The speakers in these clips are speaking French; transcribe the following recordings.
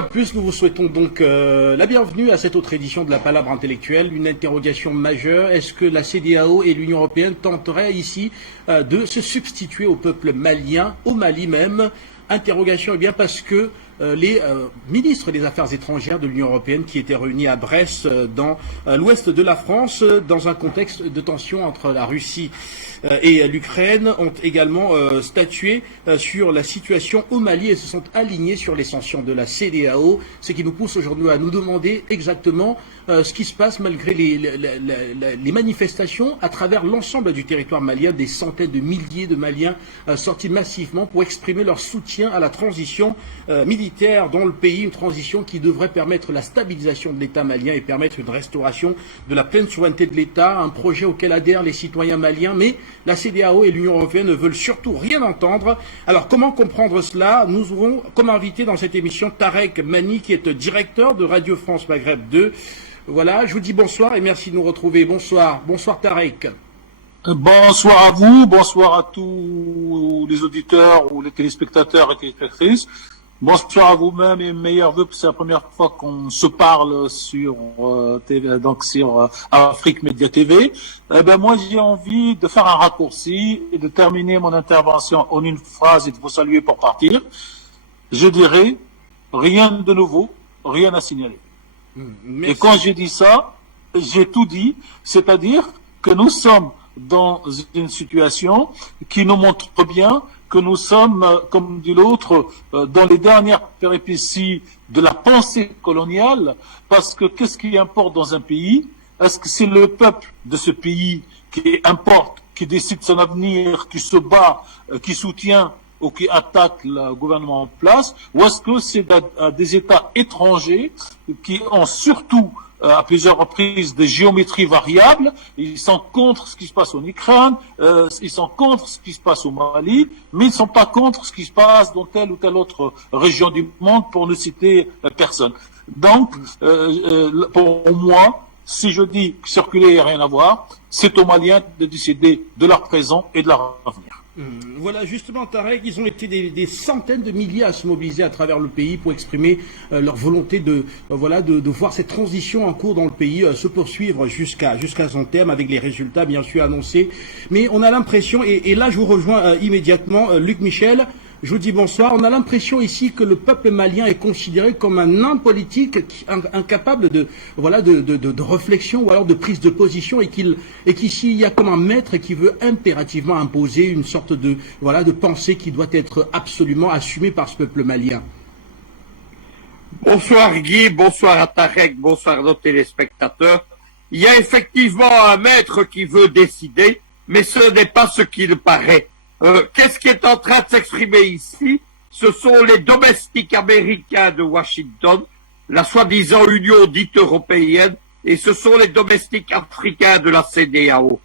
fois de plus, nous vous souhaitons donc la bienvenue à cette autre édition de la Palabre intellectuelle. Une interrogation majeure, est-ce que la CEDEAO et l'Union européenne tenteraient ici de se substituer au peuple malien, au Mali même? Interrogation, eh bien parce que les ministres des Affaires étrangères de l'Union européenne qui étaient réunis à Brest dans l'ouest de la France dans un contexte de tension entre la Russie et l'Ukraine ont également statué sur la situation au Mali et se sont alignés sur les sanctions de la CEDEAO, ce qui nous pousse aujourd'hui à nous demander exactement ce qui se passe malgré les manifestations à travers l'ensemble du territoire malien, des centaines de milliers de Maliens sortis massivement pour exprimer leur soutien à la transition militaire dans le pays, une transition qui devrait permettre la stabilisation de l'État malien et permettre une restauration de la pleine souveraineté de l'État, un projet auquel adhèrent les citoyens maliens, mais la CEDEAO et l'Union européenne ne veulent surtout rien entendre. Alors comment comprendre cela? Nous aurons comme invité dans cette émission Tarek Mani, qui est directeur de Radio France Maghreb 2. Voilà, je vous dis bonsoir et merci de nous retrouver. Bonsoir, bonsoir Tarek. Bonsoir à vous, bonsoir à tous les auditeurs ou les téléspectateurs et téléspectatrices. Bonsoir à vous-même et meilleurs vœux, c'est la première fois qu'on se parle sur TV, donc sur Afrique Média TV. Moi, j'ai envie de faire un raccourci et de terminer mon intervention en une phrase et de vous saluer pour partir. Je dirais rien de nouveau, rien à signaler. Merci. Et quand j'ai dit ça, j'ai tout dit, c'est-à-dire que nous sommes dans une situation qui nous montre bien que nous sommes, comme dit l'autre, dans les dernières péripéties de la pensée coloniale, parce que qu'est-ce qui importe dans un pays? Est-ce que c'est le peuple de ce pays qui importe, qui décide son avenir, qui se bat, qui soutient ou qui attaque le gouvernement en place, ou est-ce que c'est des États étrangers qui ont surtout à plusieurs reprises des géométries variables, ils sont contre ce qui se passe en Ukraine, ils sont contre ce qui se passe au Mali, mais ils ne sont pas contre ce qui se passe dans telle ou telle autre région du monde, pour ne citer personne. Donc, pour moi, si je dis que circuler et rien à voir, c'est aux Maliens de décider de leur présent et de leur avenir. Voilà, justement, Tarek, ils ont été des centaines de milliers à se mobiliser à travers le pays pour exprimer leur volonté de voir cette transition en cours dans le pays se poursuivre jusqu'à son terme, avec les résultats bien sûr annoncés. Mais on a l'impression, et là je vous rejoins immédiatement, Luc Michel, je vous dis bonsoir. On a l'impression ici que le peuple malien est considéré comme un nain politique incapable de réflexion ou alors de prise de position, et qu'ici il y a comme un maître qui veut impérativement imposer une sorte de pensée qui doit être absolument assumée par ce peuple malien. Bonsoir Guy, bonsoir à Tarek, bonsoir à nos téléspectateurs. Il y a effectivement un maître qui veut décider, mais ce n'est pas ce qu'il paraît. Qu'est-ce qui est en train de s'exprimer ici? Ce sont les domestiques américains de Washington, la soi-disant Union dite européenne, et ce sont les domestiques africains de la CEDEAO.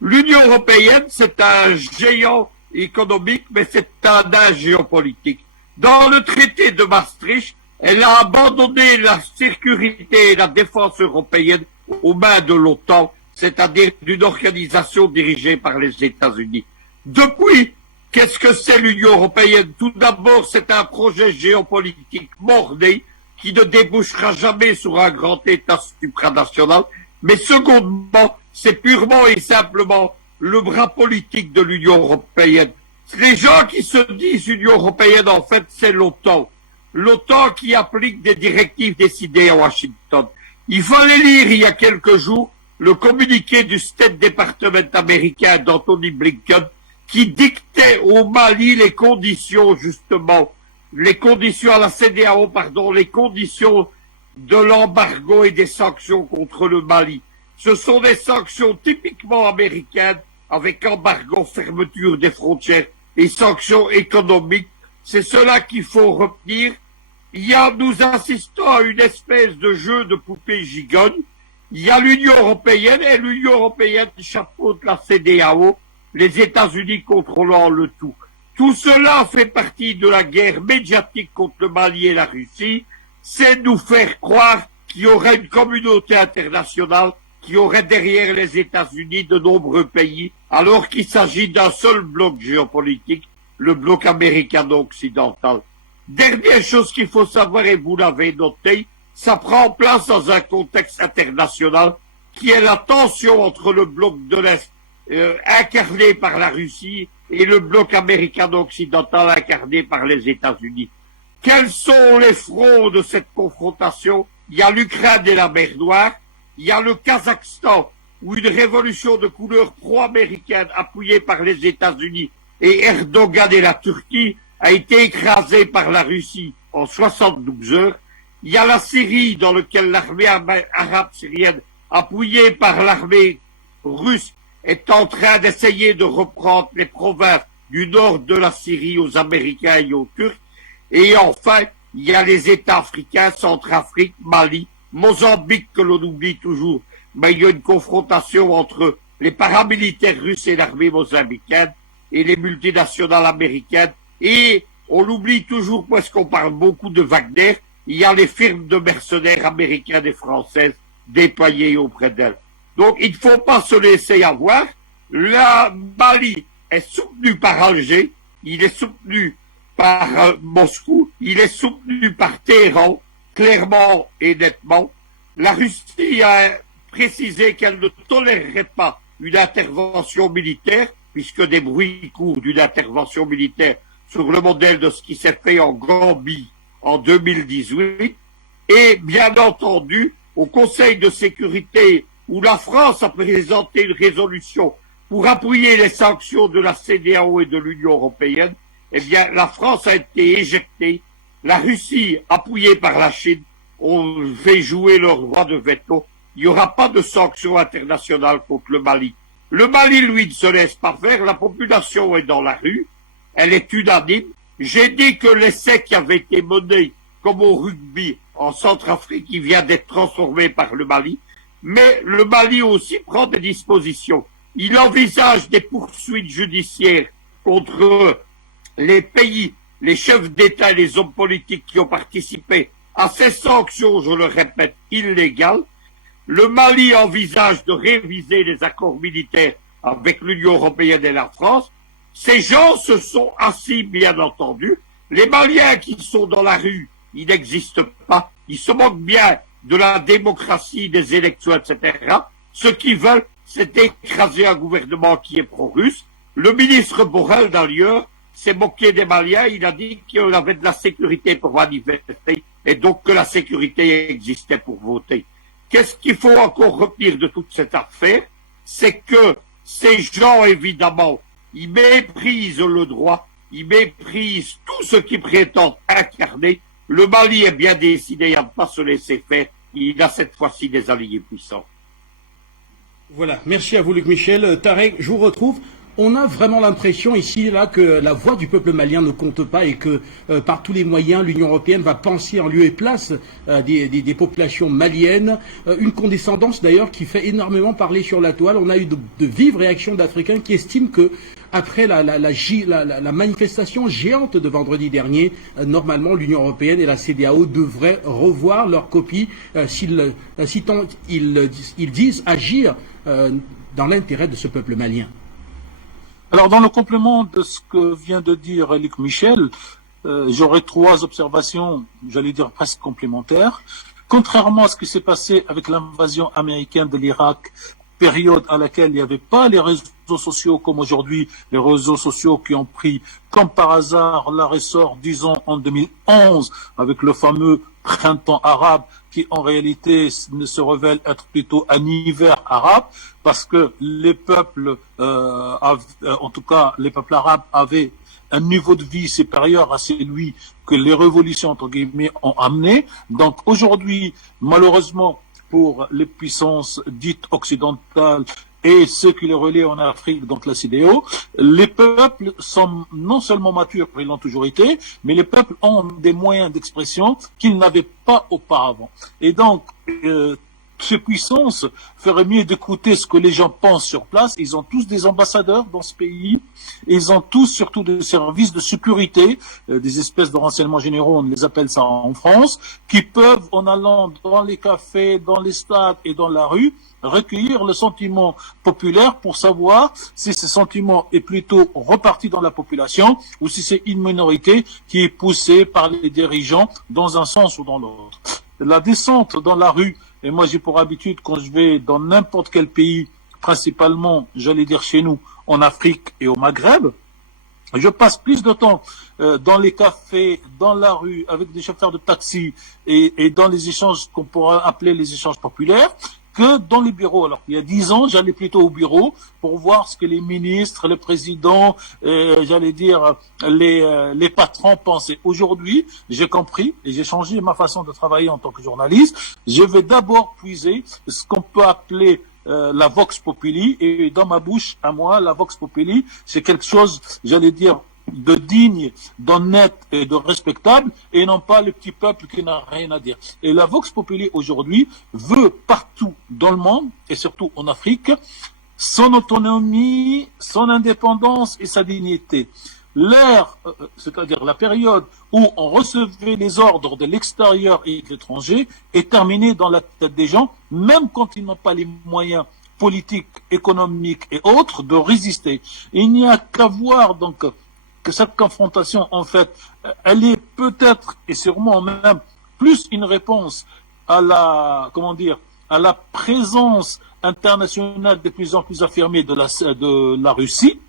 L'Union européenne, c'est un géant économique, mais c'est un nain géopolitique. Dans le traité de Maastricht, elle a abandonné la sécurité et la défense européenne aux mains de l'OTAN, c'est-à-dire d'une organisation dirigée par les États-Unis. Depuis, qu'est-ce que c'est l'Union européenne? Tout d'abord, c'est un projet géopolitique mordé qui ne débouchera jamais sur un grand État supranational. Mais secondement, c'est purement et simplement le bras politique de l'Union européenne. Les gens qui se disent Union européenne, en fait, c'est l'OTAN. L'OTAN qui applique des directives décidées à Washington. Il fallait lire il y a quelques jours le communiqué du State Department américain d'Anthony Blinken, qui dictait au Mali les conditions, justement, les conditions à la CEDEAO, les conditions de l'embargo et des sanctions contre le Mali. Ce sont des sanctions typiquement américaines, avec embargo, fermeture des frontières et sanctions économiques. C'est cela qu'il faut retenir. Nous assistons à une espèce de jeu de poupée gigogne. Il y a l'Union européenne, et l'Union européenne chapeaute la CEDEAO, les États-Unis contrôlant le tout. Tout cela fait partie de la guerre médiatique contre le Mali et la Russie. C'est nous faire croire qu'il y aurait une communauté internationale, qui aurait derrière les États-Unis de nombreux pays, alors qu'il s'agit d'un seul bloc géopolitique, le bloc américano-occidental. Dernière chose qu'il faut savoir, et vous l'avez noté, ça prend place dans un contexte international qui est la tension entre le bloc de l'Est incarné par la Russie et le bloc américano-occidental incarné par les États-Unis. Quels sont les fronts de cette confrontation? Il y a l'Ukraine et la mer Noire, il y a le Kazakhstan, où une révolution de couleur pro-américaine appuyée par les États-Unis et Erdogan et la Turquie a été écrasée par la Russie en 72 heures. Il y a la Syrie, dans laquelle l'armée arabe syrienne, appuyée par l'armée russe, est en train d'essayer de reprendre les provinces du nord de la Syrie aux Américains et aux Turcs. Et enfin, il y a les États africains, Centrafrique, Mali, Mozambique, que l'on oublie toujours. Mais il y a une confrontation entre les paramilitaires russes et l'armée mozambicaine et les multinationales américaines. Et on l'oublie toujours parce qu'on parle beaucoup de Wagner. Il y a les firmes de mercenaires américaines et françaises déployées auprès d'elles. Donc il ne faut pas se laisser avoir. La Mali est soutenue par Alger, il est soutenu par Moscou, il est soutenu par Téhéran, clairement et nettement. La Russie a précisé qu'elle ne tolérerait pas une intervention militaire, puisque des bruits courent d'une intervention militaire sur le modèle de ce qui s'est fait en Gambie en 2018. Et bien entendu, au Conseil de sécurité, où la France a présenté une résolution pour appuyer les sanctions de la CEDEAO et de l'Union européenne, eh bien, la France a été éjectée. La Russie, appuyée par la Chine, ont fait jouer leur droit de veto. Il n'y aura pas de sanctions internationales contre le Mali. Le Mali, lui, ne se laisse pas faire. La population est dans la rue. Elle est unanime. J'ai dit que l'essai qui avait été mené, comme au rugby, en Centrafrique, qui vient d'être transformé par le Mali. Mais le Mali aussi prend des dispositions. Il envisage des poursuites judiciaires contre les pays, les chefs d'État et les hommes politiques qui ont participé à ces sanctions, je le répète, illégales. Le Mali envisage de réviser les accords militaires avec l'Union européenne et la France. Ces gens se sont assis, bien entendu. Les Maliens qui sont dans la rue, ils n'existent pas. Ils se moquent bien de la démocratie, des élections, etc. Ce qu'ils veulent, c'est écraser un gouvernement qui est pro-russe. Le ministre Borrell, d'ailleurs, s'est moqué des Maliens. Il a dit qu'il avait de la sécurité pour manifester et donc que la sécurité existait pour voter. Qu'est-ce qu'il faut encore retenir de toute cette affaire? C'est que ces gens, évidemment, ils méprisent le droit, ils méprisent tout ce qui prétend incarner. Le Mali est bien décidé à ne pas se laisser faire. Il a cette fois-ci des alliés puissants. Voilà, merci à vous Luc Michel. Tarek, je vous retrouve. On a vraiment l'impression ici là que la voix du peuple malien ne compte pas et que par tous les moyens l'Union européenne va penser en lieu et place des populations maliennes. Une condescendance d'ailleurs qui fait énormément parler sur la toile. On a eu de vives réactions d'Africains qui estiment que après la manifestation géante de vendredi dernier, normalement l'Union européenne et la CEDEAO devraient revoir leur copie s'ils disent agir dans l'intérêt de ce peuple malien. Alors, dans le complément de ce que vient de dire Luc Michel, j'aurais trois observations, j'allais dire presque complémentaires. Contrairement à ce qui s'est passé avec l'invasion américaine de l'Irak, période à laquelle il n'y avait pas les réseaux sociaux comme aujourd'hui, les réseaux sociaux qui ont pris, comme par hasard, leur essor, disons, en 2011, avec le fameux printemps arabe, qui en réalité ne se révèle être plutôt un hiver arabe, parce que les peuples, en tout cas les peuples arabes, avaient un niveau de vie supérieur à celui que les révolutions, entre guillemets, ont amené. Donc aujourd'hui, malheureusement, pour les puissances dites occidentales et ceux qui les relaient en Afrique, donc la CEDEAO, les peuples sont non seulement matures, ils l'ont toujours été, mais les peuples ont des moyens d'expression qu'ils n'avaient pas auparavant. Et donc, ces puissances feraient mieux d'écouter ce que les gens pensent sur place. Ils ont tous des ambassadeurs dans ce pays. Ils ont tous surtout des services de sécurité, des espèces de renseignements généraux, on les appelle ça en France, qui peuvent, en allant dans les cafés, dans les stades et dans la rue, recueillir le sentiment populaire pour savoir si ce sentiment est plutôt reparti dans la population ou si c'est une minorité qui est poussée par les dirigeants dans un sens ou dans l'autre. La descente dans la rue, et moi j'ai pour habitude quand je vais dans n'importe quel pays, principalement, j'allais dire chez nous, en Afrique et au Maghreb, je passe plus de temps dans les cafés, dans la rue, avec des chauffeurs de taxi et dans les échanges qu'on pourrait appeler les échanges populaires, que dans les bureaux. Alors, il y a 10 ans, j'allais plutôt au bureau pour voir ce que les ministres, le président, j'allais dire, les patrons pensaient. Aujourd'hui, j'ai compris et j'ai changé ma façon de travailler en tant que journaliste. Je vais d'abord puiser ce qu'on peut appeler la vox populi, et dans ma bouche, à moi, la vox populi, c'est quelque chose, j'allais dire, de digne, d'honnête et de respectable, et non pas le petit peuple qui n'a rien à dire. Et la vox populi aujourd'hui veut partout dans le monde, et surtout en Afrique, son autonomie, son indépendance et sa dignité. L'ère, c'est-à-dire la période où on recevait les ordres de l'extérieur et de l'étranger, est terminée dans la tête des gens, même quand ils n'ont pas les moyens politiques, économiques et autres de résister. Il n'y a qu'à voir donc que cette confrontation, en fait, elle est peut-être et sûrement même plus une réponse à la, comment dire, à la présence internationale de plus en plus affirmée de la Russie,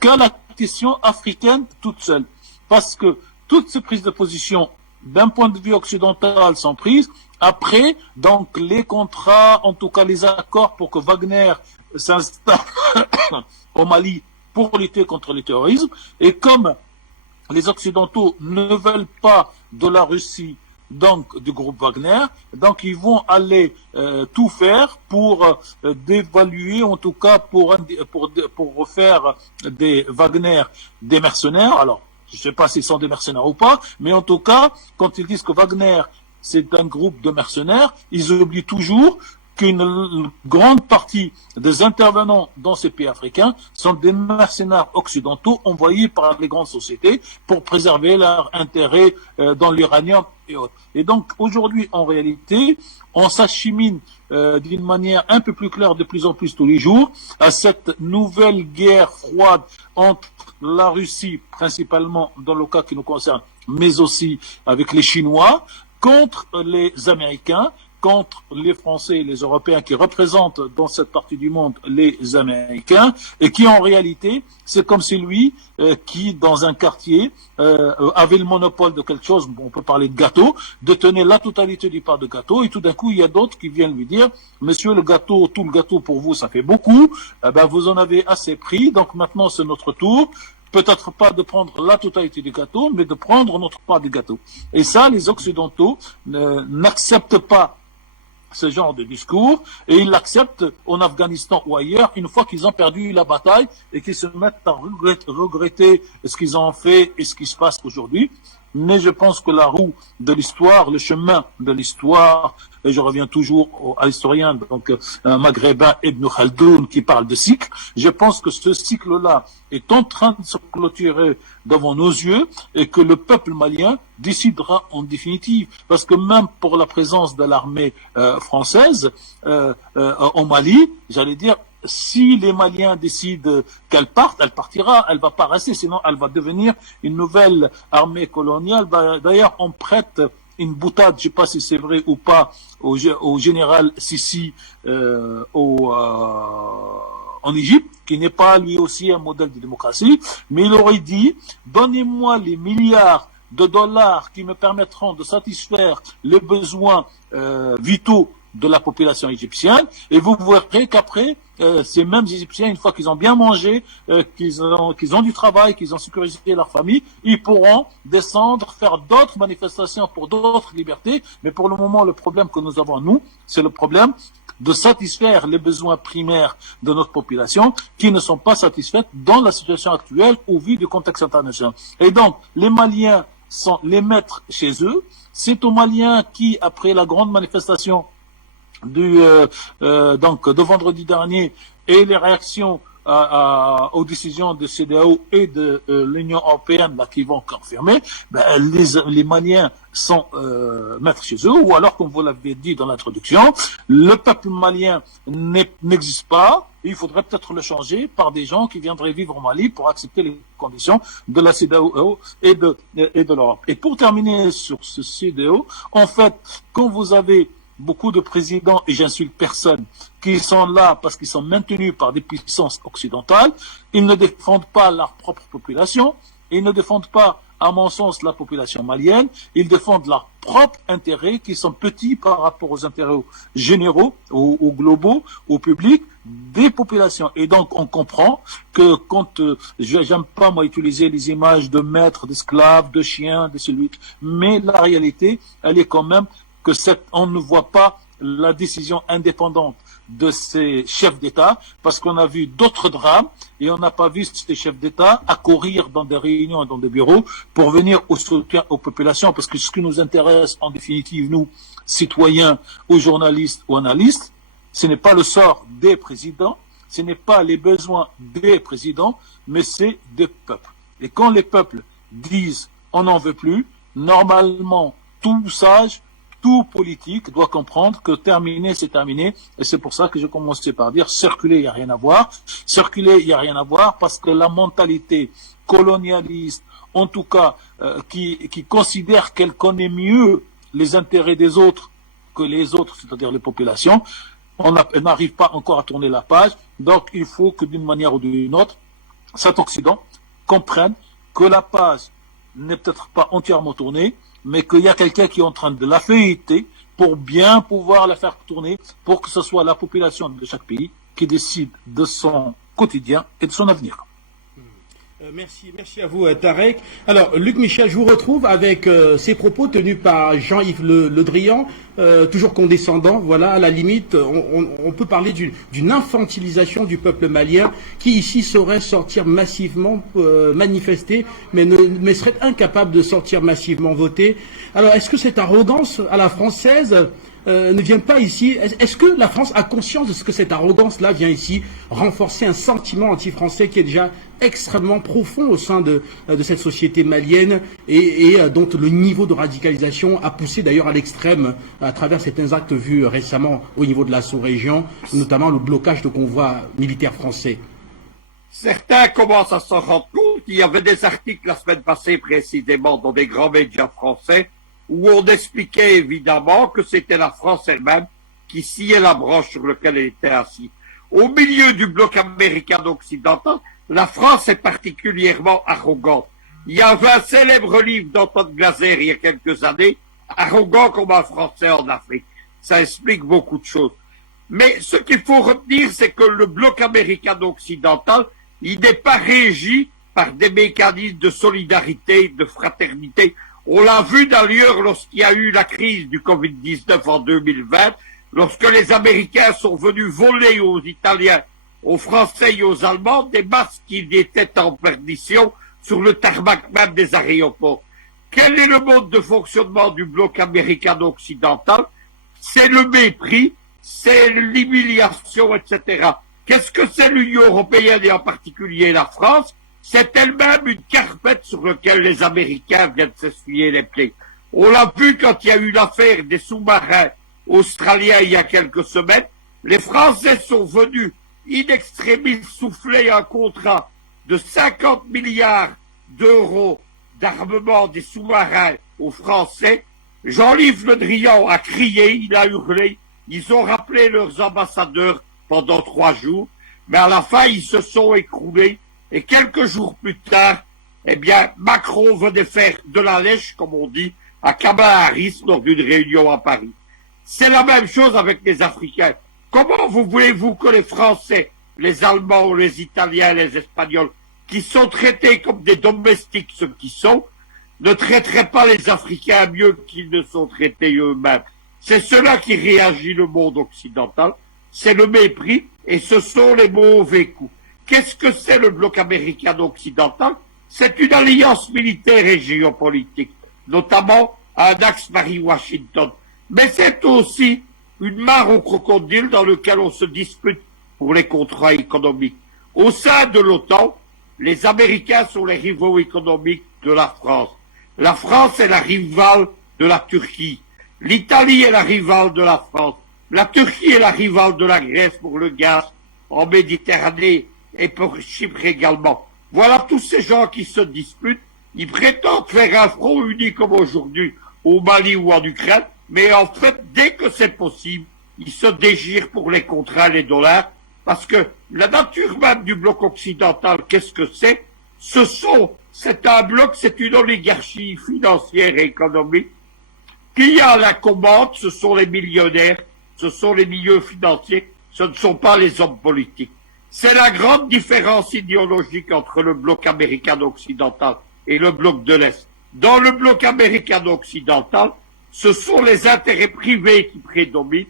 qu'à la question africaine toute seule. Parce que toutes ces prises de position, d'un point de vue occidental, sont prises après, donc, les contrats, en tout cas les accords pour que Wagner s'installe au Mali pour lutter contre le terrorisme. Et comme les Occidentaux ne veulent pas de la Russie, donc du groupe Wagner, donc ils vont aller tout faire pour dévaluer, en tout cas pour faire des Wagner des mercenaires. Alors, je ne sais pas s'ils sont des mercenaires ou pas, mais en tout cas, quand ils disent que Wagner c'est un groupe de mercenaires, ils oublient toujours qu'une grande partie des intervenants dans ces pays africains sont des mercenaires occidentaux envoyés par les grandes sociétés pour préserver leurs intérêts dans l'uranium et autres. Et donc aujourd'hui, en réalité, on s'achemine d'une manière un peu plus claire de plus en plus tous les jours à cette nouvelle guerre froide entre la Russie, principalement dans le cas qui nous concerne, mais aussi avec les Chinois, contre les Américains, contre les Français et les Européens qui représentent dans cette partie du monde les Américains, et qui en réalité, c'est comme celui qui, dans un quartier, avait le monopole de quelque chose, on peut parler de gâteau, détenait la totalité du part de gâteau, et tout d'un coup, il y a d'autres qui viennent lui dire, monsieur, le gâteau, tout le gâteau pour vous, ça fait beaucoup, vous en avez assez pris, donc maintenant c'est notre tour. Peut-être pas de prendre la totalité du gâteau, mais de prendre notre part du gâteau. Et ça, les Occidentaux n'acceptent pas ce genre de discours, et ils l'acceptent en Afghanistan ou ailleurs, une fois qu'ils ont perdu la bataille et qu'ils se mettent à regretter ce qu'ils ont fait et ce qui se passe aujourd'hui. Mais je pense que la roue de l'histoire, le chemin de l'histoire, et je reviens toujours à l'historien, donc un maghrébin Ibn Khaldoun qui parle de cycle, je pense que ce cycle-là est en train de se clôturer devant nos yeux et que le peuple malien décidera en définitive. Parce que même pour la présence de l'armée française au Mali, j'allais dire, si les Maliens décident qu'elle parte, elle partira, elle va pas rester, sinon elle va devenir une nouvelle armée coloniale. D'ailleurs, on prête une boutade, je ne sais pas si c'est vrai ou pas, au général Sissi en Égypte, qui n'est pas lui aussi un modèle de démocratie, mais il aurait dit, donnez-moi les milliards de dollars qui me permettront de satisfaire les besoins vitaux de la population égyptienne, et vous verrez qu'après, ces mêmes Égyptiens, une fois qu'ils ont bien mangé, qu'ils ont du travail, qu'ils ont sécurisé leur famille, ils pourront descendre, faire d'autres manifestations pour d'autres libertés, mais pour le moment, le problème que nous avons, nous, c'est le problème de satisfaire les besoins primaires de notre population qui ne sont pas satisfaits dans la situation actuelle au vu du contexte international. Et donc, les Maliens sont les maîtres chez eux. C'est aux Maliens qui, après la grande manifestation donc de vendredi dernier et les réactions aux décisions de CEDEAO et de l'Union européenne là, qui vont confirmer, les Maliens sont maîtres chez eux, ou alors, comme vous l'avez dit dans l'introduction, le peuple malien n'existe pas, et il faudrait peut-être le changer par des gens qui viendraient vivre au Mali pour accepter les conditions de la CEDEAO et de l'Europe. Et pour terminer sur ce CEDEAO, en fait, quand vous avez beaucoup de présidents, et j'insulte personne, qui sont là parce qu'ils sont maintenus par des puissances occidentales, ils ne défendent pas leur propre population, ils ne défendent pas, à mon sens, la population malienne, ils défendent leurs propres intérêts qui sont petits par rapport aux intérêts généraux, aux globaux, au public des populations. Et donc on comprend que quand, j'aime pas moi utiliser les images de maîtres, d'esclaves, de chiens, de celui, mais la réalité, elle est quand même que on ne voit pas la décision indépendante de ces chefs d'État, parce qu'on a vu d'autres drames et on n'a pas vu ces chefs d'État accourir dans des réunions et dans des bureaux pour venir au soutien aux populations, parce que ce qui nous intéresse en définitive, nous, citoyens ou journalistes ou analystes, ce n'est pas le sort des présidents, ce n'est pas les besoins des présidents, mais c'est des peuples. Et quand les peuples disent on n'en veut plus, normalement, tout sage, tout politique doit comprendre que terminer, c'est terminé. Et c'est pour ça que j'ai commencé par dire circuler, il n'y a rien à voir. Circuler, il n'y a rien à voir parce que la mentalité colonialiste, en tout cas, qui considère qu'elle connaît mieux les intérêts des autres que les autres, c'est-à-dire les populations, on n'arrive pas encore à tourner la page. Donc, il faut que d'une manière ou d'une autre, cet Occident comprenne que la page n'est peut-être pas entièrement tournée, mais qu'il y a quelqu'un qui est en train de la feuilleter pour bien pouvoir la faire tourner, pour que ce soit la population de chaque pays qui décide de son quotidien et de son avenir. Merci à vous, Tarek. Alors, Luc Michel, je vous retrouve avec ces propos tenus par Jean-Yves Le Drian, toujours condescendant. Voilà, à la limite, on peut parler d'une infantilisation du peuple malien qui ici saurait sortir massivement manifester, mais serait incapable de sortir massivement voter. Alors, est-ce que cette arrogance à la française ne vient pas ici? Est-ce que la France a conscience de ce que cette arrogance-là vient ici renforcer un sentiment anti-français qui est déjà extrêmement profond au sein de cette société malienne et dont le niveau de radicalisation a poussé d'ailleurs à l'extrême à travers certains actes vus récemment au niveau de la sous-région, notamment le blocage de convois militaires français? Certains commencent à s'en rendre compte. Il y avait des articles la semaine passée précisément dans des grands médias français où on expliquait évidemment que c'était la France elle-même qui sciait la branche sur laquelle elle était assise. Au milieu du bloc américano-occidental, la France est particulièrement arrogante. Il y avait un célèbre livre d'Antoine Glaser il y a quelques années, Arrogant comme un Français en Afrique. Ça explique beaucoup de choses. Mais ce qu'il faut retenir, c'est que le bloc américano-occidental, il n'est pas régi par des mécanismes de solidarité, de fraternité. On l'a vu d'ailleurs lorsqu'il y a eu la crise du Covid-19 en 2020, lorsque les Américains sont venus voler aux Italiens, aux Français et aux Allemands des masques qui étaient en perdition sur le tarmac même des aéroports. Quel est le mode de fonctionnement du bloc américano-occidental? C'est le mépris, c'est l'humiliation, etc. Qu'est-ce que c'est l'Union européenne et en particulier la France? C'est elle-même une carpette sur laquelle les Américains viennent s'essuyer les pieds. On l'a vu quand il y a eu l'affaire des sous-marins australiens il y a quelques semaines. Les Français sont venus in extremis souffler un contrat de 50 milliards d'euros d'armement des sous-marins aux Français. Jean-Yves Le Drian a crié, il a hurlé. Ils ont rappelé leurs ambassadeurs pendant 3 jours, mais à la fin, ils se sont écroulés. Et quelques jours plus tard, eh bien, Macron venait faire de la lèche, comme on dit, à Kamala Harris lors d'une réunion à Paris. C'est la même chose avec les Africains. Comment voulez-vous que les Français, les Allemands, les Italiens, les Espagnols, qui sont traités comme des domestiques, ceux qui sont, ne traiteraient pas les Africains mieux qu'ils ne sont traités eux-mêmes? C'est cela qui réagit le monde occidental. C'est le mépris et ce sont les mauvais coups. Qu'est-ce que c'est le bloc américano-occidental? C'est une alliance militaire et géopolitique, notamment un axe Paris-Washington. Mais c'est aussi une mare au crocodile dans lequel on se dispute pour les contrats économiques. Au sein de l'OTAN, les Américains sont les rivaux économiques de la France. La France est la rivale de la Turquie. L'Italie est la rivale de la France. La Turquie est la rivale de la Grèce pour le gaz en Méditerranée et pour Chypre également. Voilà tous ces gens qui se disputent. Ils prétendent faire un front uni comme aujourd'hui au Mali ou en Ukraine, mais en fait, dès que c'est possible, ils se dégirent pour les contrats, les dollars, parce que la nature même du bloc occidental, qu'est-ce que c'est? C'est un bloc, c'est une oligarchie financière et économique qui a la commande, ce sont les millionnaires, ce sont les milieux financiers, ce ne sont pas les hommes politiques. C'est la grande différence idéologique entre le bloc américano-occidental et le bloc de l'Est. Dans le bloc américano-occidental, ce sont les intérêts privés qui prédominent.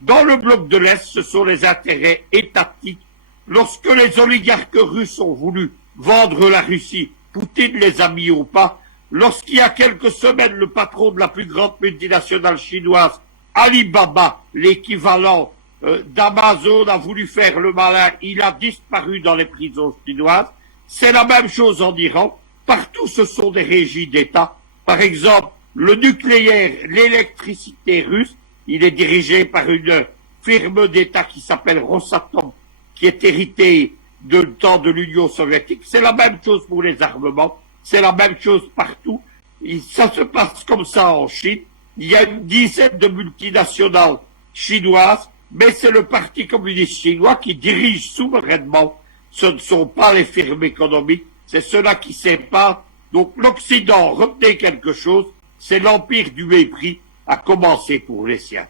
Dans le bloc de l'Est, ce sont les intérêts étatiques. Lorsque les oligarques russes ont voulu vendre la Russie, Poutine les a mis au pas. Lorsqu'il y a quelques semaines, le patron de la plus grande multinationale chinoise, Alibaba, l'équivalent d'Amazon, a voulu faire le malin, il a disparu dans les prisons chinoises. C'est la même chose en Iran. Partout, ce sont des régies d'État. Par exemple, le nucléaire, l'électricité russe, il est dirigé par une firme d'État qui s'appelle Rosatom, qui est héritée du temps de l'Union soviétique. C'est la même chose pour les armements. C'est la même chose partout. Et ça se passe comme ça en Chine. Il y a une dizaine de multinationales chinoises, mais c'est le Parti communiste chinois qui dirige souverainement. Ce ne sont pas les firmes économiques, c'est ceux-là qui séparent. Donc l'Occident, retenez quelque chose, c'est l'empire du mépris, à commencer pour les siens.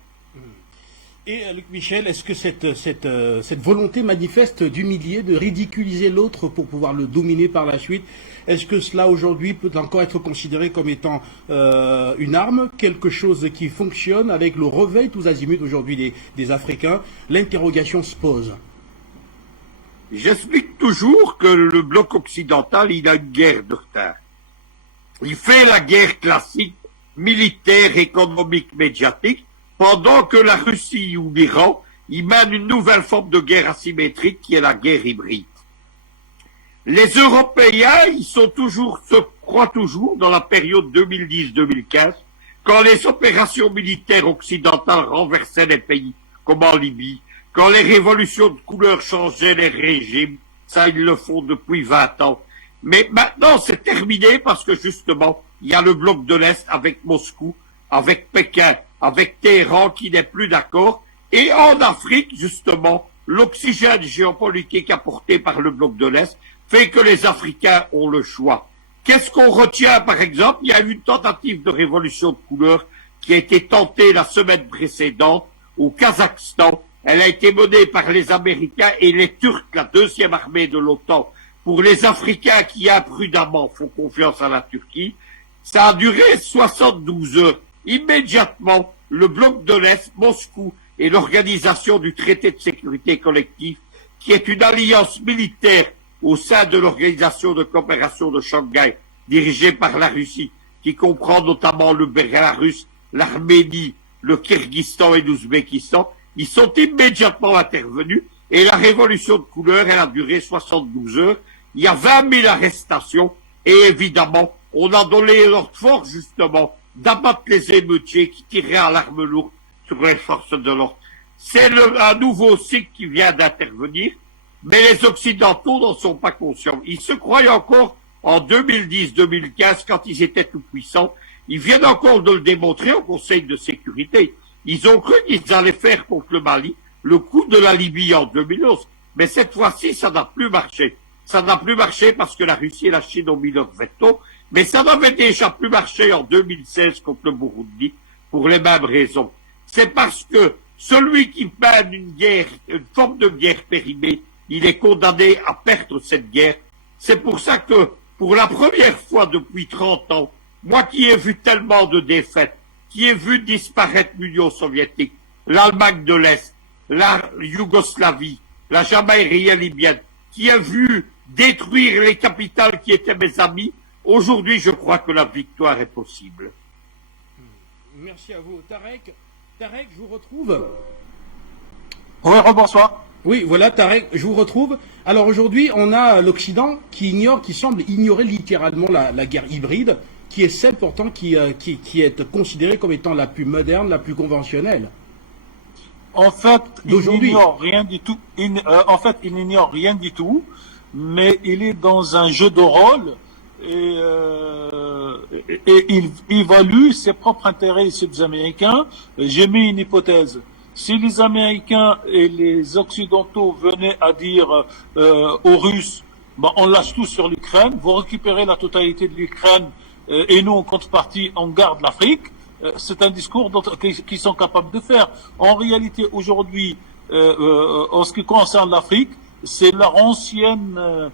Et Luc Michel, est-ce que cette volonté manifeste d'humilier, de ridiculiser l'autre pour pouvoir le dominer par la suite, est-ce que cela aujourd'hui peut encore être considéré comme étant une arme, quelque chose qui fonctionne avec le réveil tous azimuts aujourd'hui des Africains? L'interrogation se pose. J'explique toujours que le bloc occidental, il a une guerre de retard. Il fait la guerre classique, militaire, économique, médiatique, pendant que la Russie ou l'Iran, ils mènent une nouvelle forme de guerre asymétrique qui est la guerre hybride. Les Européens, ils se croient toujours dans la période 2010-2015, quand les opérations militaires occidentales renversaient les pays, comme en Libye, quand les révolutions de couleur changeaient les régimes, ça ils le font depuis 20 ans. Mais maintenant c'est terminé parce que justement, il y a le bloc de l'Est avec Moscou, avec Pékin, avec Téhéran qui n'est plus d'accord. Et en Afrique, justement, l'oxygène géopolitique apporté par le bloc de l'Est fait que les Africains ont le choix. Qu'est-ce qu'on retient, par exemple? Il y a eu une tentative de révolution de couleur qui a été tentée la semaine précédente au Kazakhstan. Elle a été menée par les Américains et les Turcs, la deuxième armée de l'OTAN. Pour les Africains qui imprudemment font confiance à la Turquie, ça a duré 72 heures. Immédiatement, le bloc de l'Est, Moscou et l'organisation du traité de sécurité collective, qui est une alliance militaire au sein de l'organisation de coopération de Shanghai, dirigée par la Russie, qui comprend notamment le Bélarus, l'Arménie, le Kirghizistan et l'Ouzbékistan, ils sont immédiatement intervenus et la révolution de couleur, elle a duré 72 heures. Il y a 20 000 arrestations et évidemment, on a donné l'ordre fort justement d'abattre les émeutiers qui tiraient à l'arme lourde sur les forces de l'ordre. C'est un nouveau cycle qui vient d'intervenir, mais les Occidentaux n'en sont pas conscients. Ils se croyaient encore en 2010-2015 quand ils étaient tout puissants. Ils viennent encore de le démontrer au Conseil de sécurité. Ils ont cru qu'ils allaient faire contre le Mali le coup de la Libye en 2011. Mais cette fois-ci, ça n'a plus marché. Ça n'a plus marché parce que la Russie et la Chine ont mis leur veto. Mais ça n'avait déjà plus marché en 2016 contre le Burundi pour les mêmes raisons. C'est parce que celui qui mène une guerre, une forme de guerre périmée, il est condamné à perdre cette guerre. C'est pour ça que, pour la première fois depuis 30 ans, moi qui ai vu tellement de défaites, qui ai vu disparaître l'Union soviétique, l'Allemagne de l'Est, la Yougoslavie, la Jamaïque libyenne, qui a vu détruire les capitales qui étaient mes amis, aujourd'hui je crois que la victoire est possible. Merci à vous. Tarek, Tarek, je vous retrouve. Oui, rebonsoir. Oui, voilà, Tarek, je vous retrouve. Alors aujourd'hui, on a l'Occident qui semble ignorer littéralement la guerre hybride, qui est celle pourtant qui est considérée comme étant la plus moderne, la plus conventionnelle. En fait, il D'aujourd'hui. n'ignore rien du tout. Il n'ignore rien du tout, mais il est dans un jeu de rôle et il évalue ses propres intérêts, ceux des Américains. J'ai mis une hypothèse. Si les Américains et les Occidentaux venaient à dire aux Russes, on lâche tout sur l'Ukraine, vous récupérez la totalité de l'Ukraine et nous, en contrepartie, on garde l'Afrique, c'est un discours qu'ils sont capables de faire. En réalité, aujourd'hui, en ce qui concerne l'Afrique, c'est leur ancienne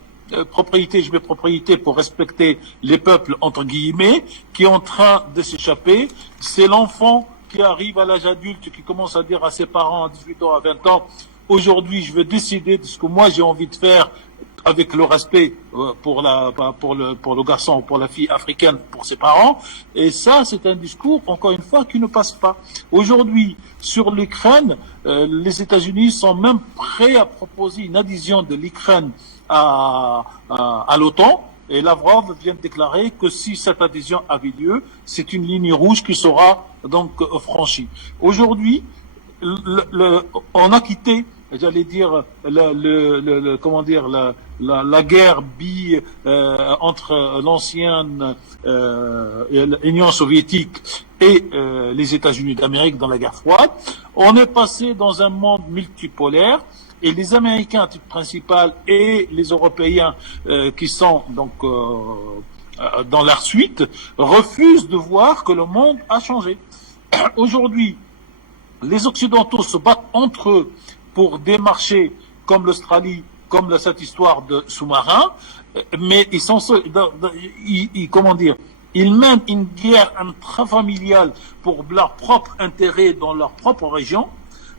propriété, je mets propriété pour respecter les peuples, entre guillemets, qui est en train de s'échapper. C'est l'enfant qui arrive à l'âge adulte, qui commence à dire à ses parents à 18 ans, à 20 ans, aujourd'hui, je vais décider de ce que moi j'ai envie de faire avec le respect pour le garçon, pour la fille africaine, pour ses parents. Et ça, c'est un discours, encore une fois, qui ne passe pas. Aujourd'hui, sur l'Ukraine, les États-Unis sont même prêts à proposer une adhésion de l'Ukraine à l'OTAN. Et Lavrov vient de déclarer que si cette adhésion avait lieu, c'est une ligne rouge qui sera donc franchie. Aujourd'hui, on a quitté, j'allais dire, la guerre entre l'ancienne Union soviétique et les États-Unis d'Amérique dans la guerre froide. On est passé dans un monde multipolaire. Et les Américains à titre principal et les Européens qui sont donc dans leur suite refusent de voir que le monde a changé. Aujourd'hui, les Occidentaux se battent entre eux pour des marchés comme l'Australie, comme cette histoire de sous-marins, mais ils sont ils mènent une guerre intrafamiliale pour leur propre intérêt dans leur propre région,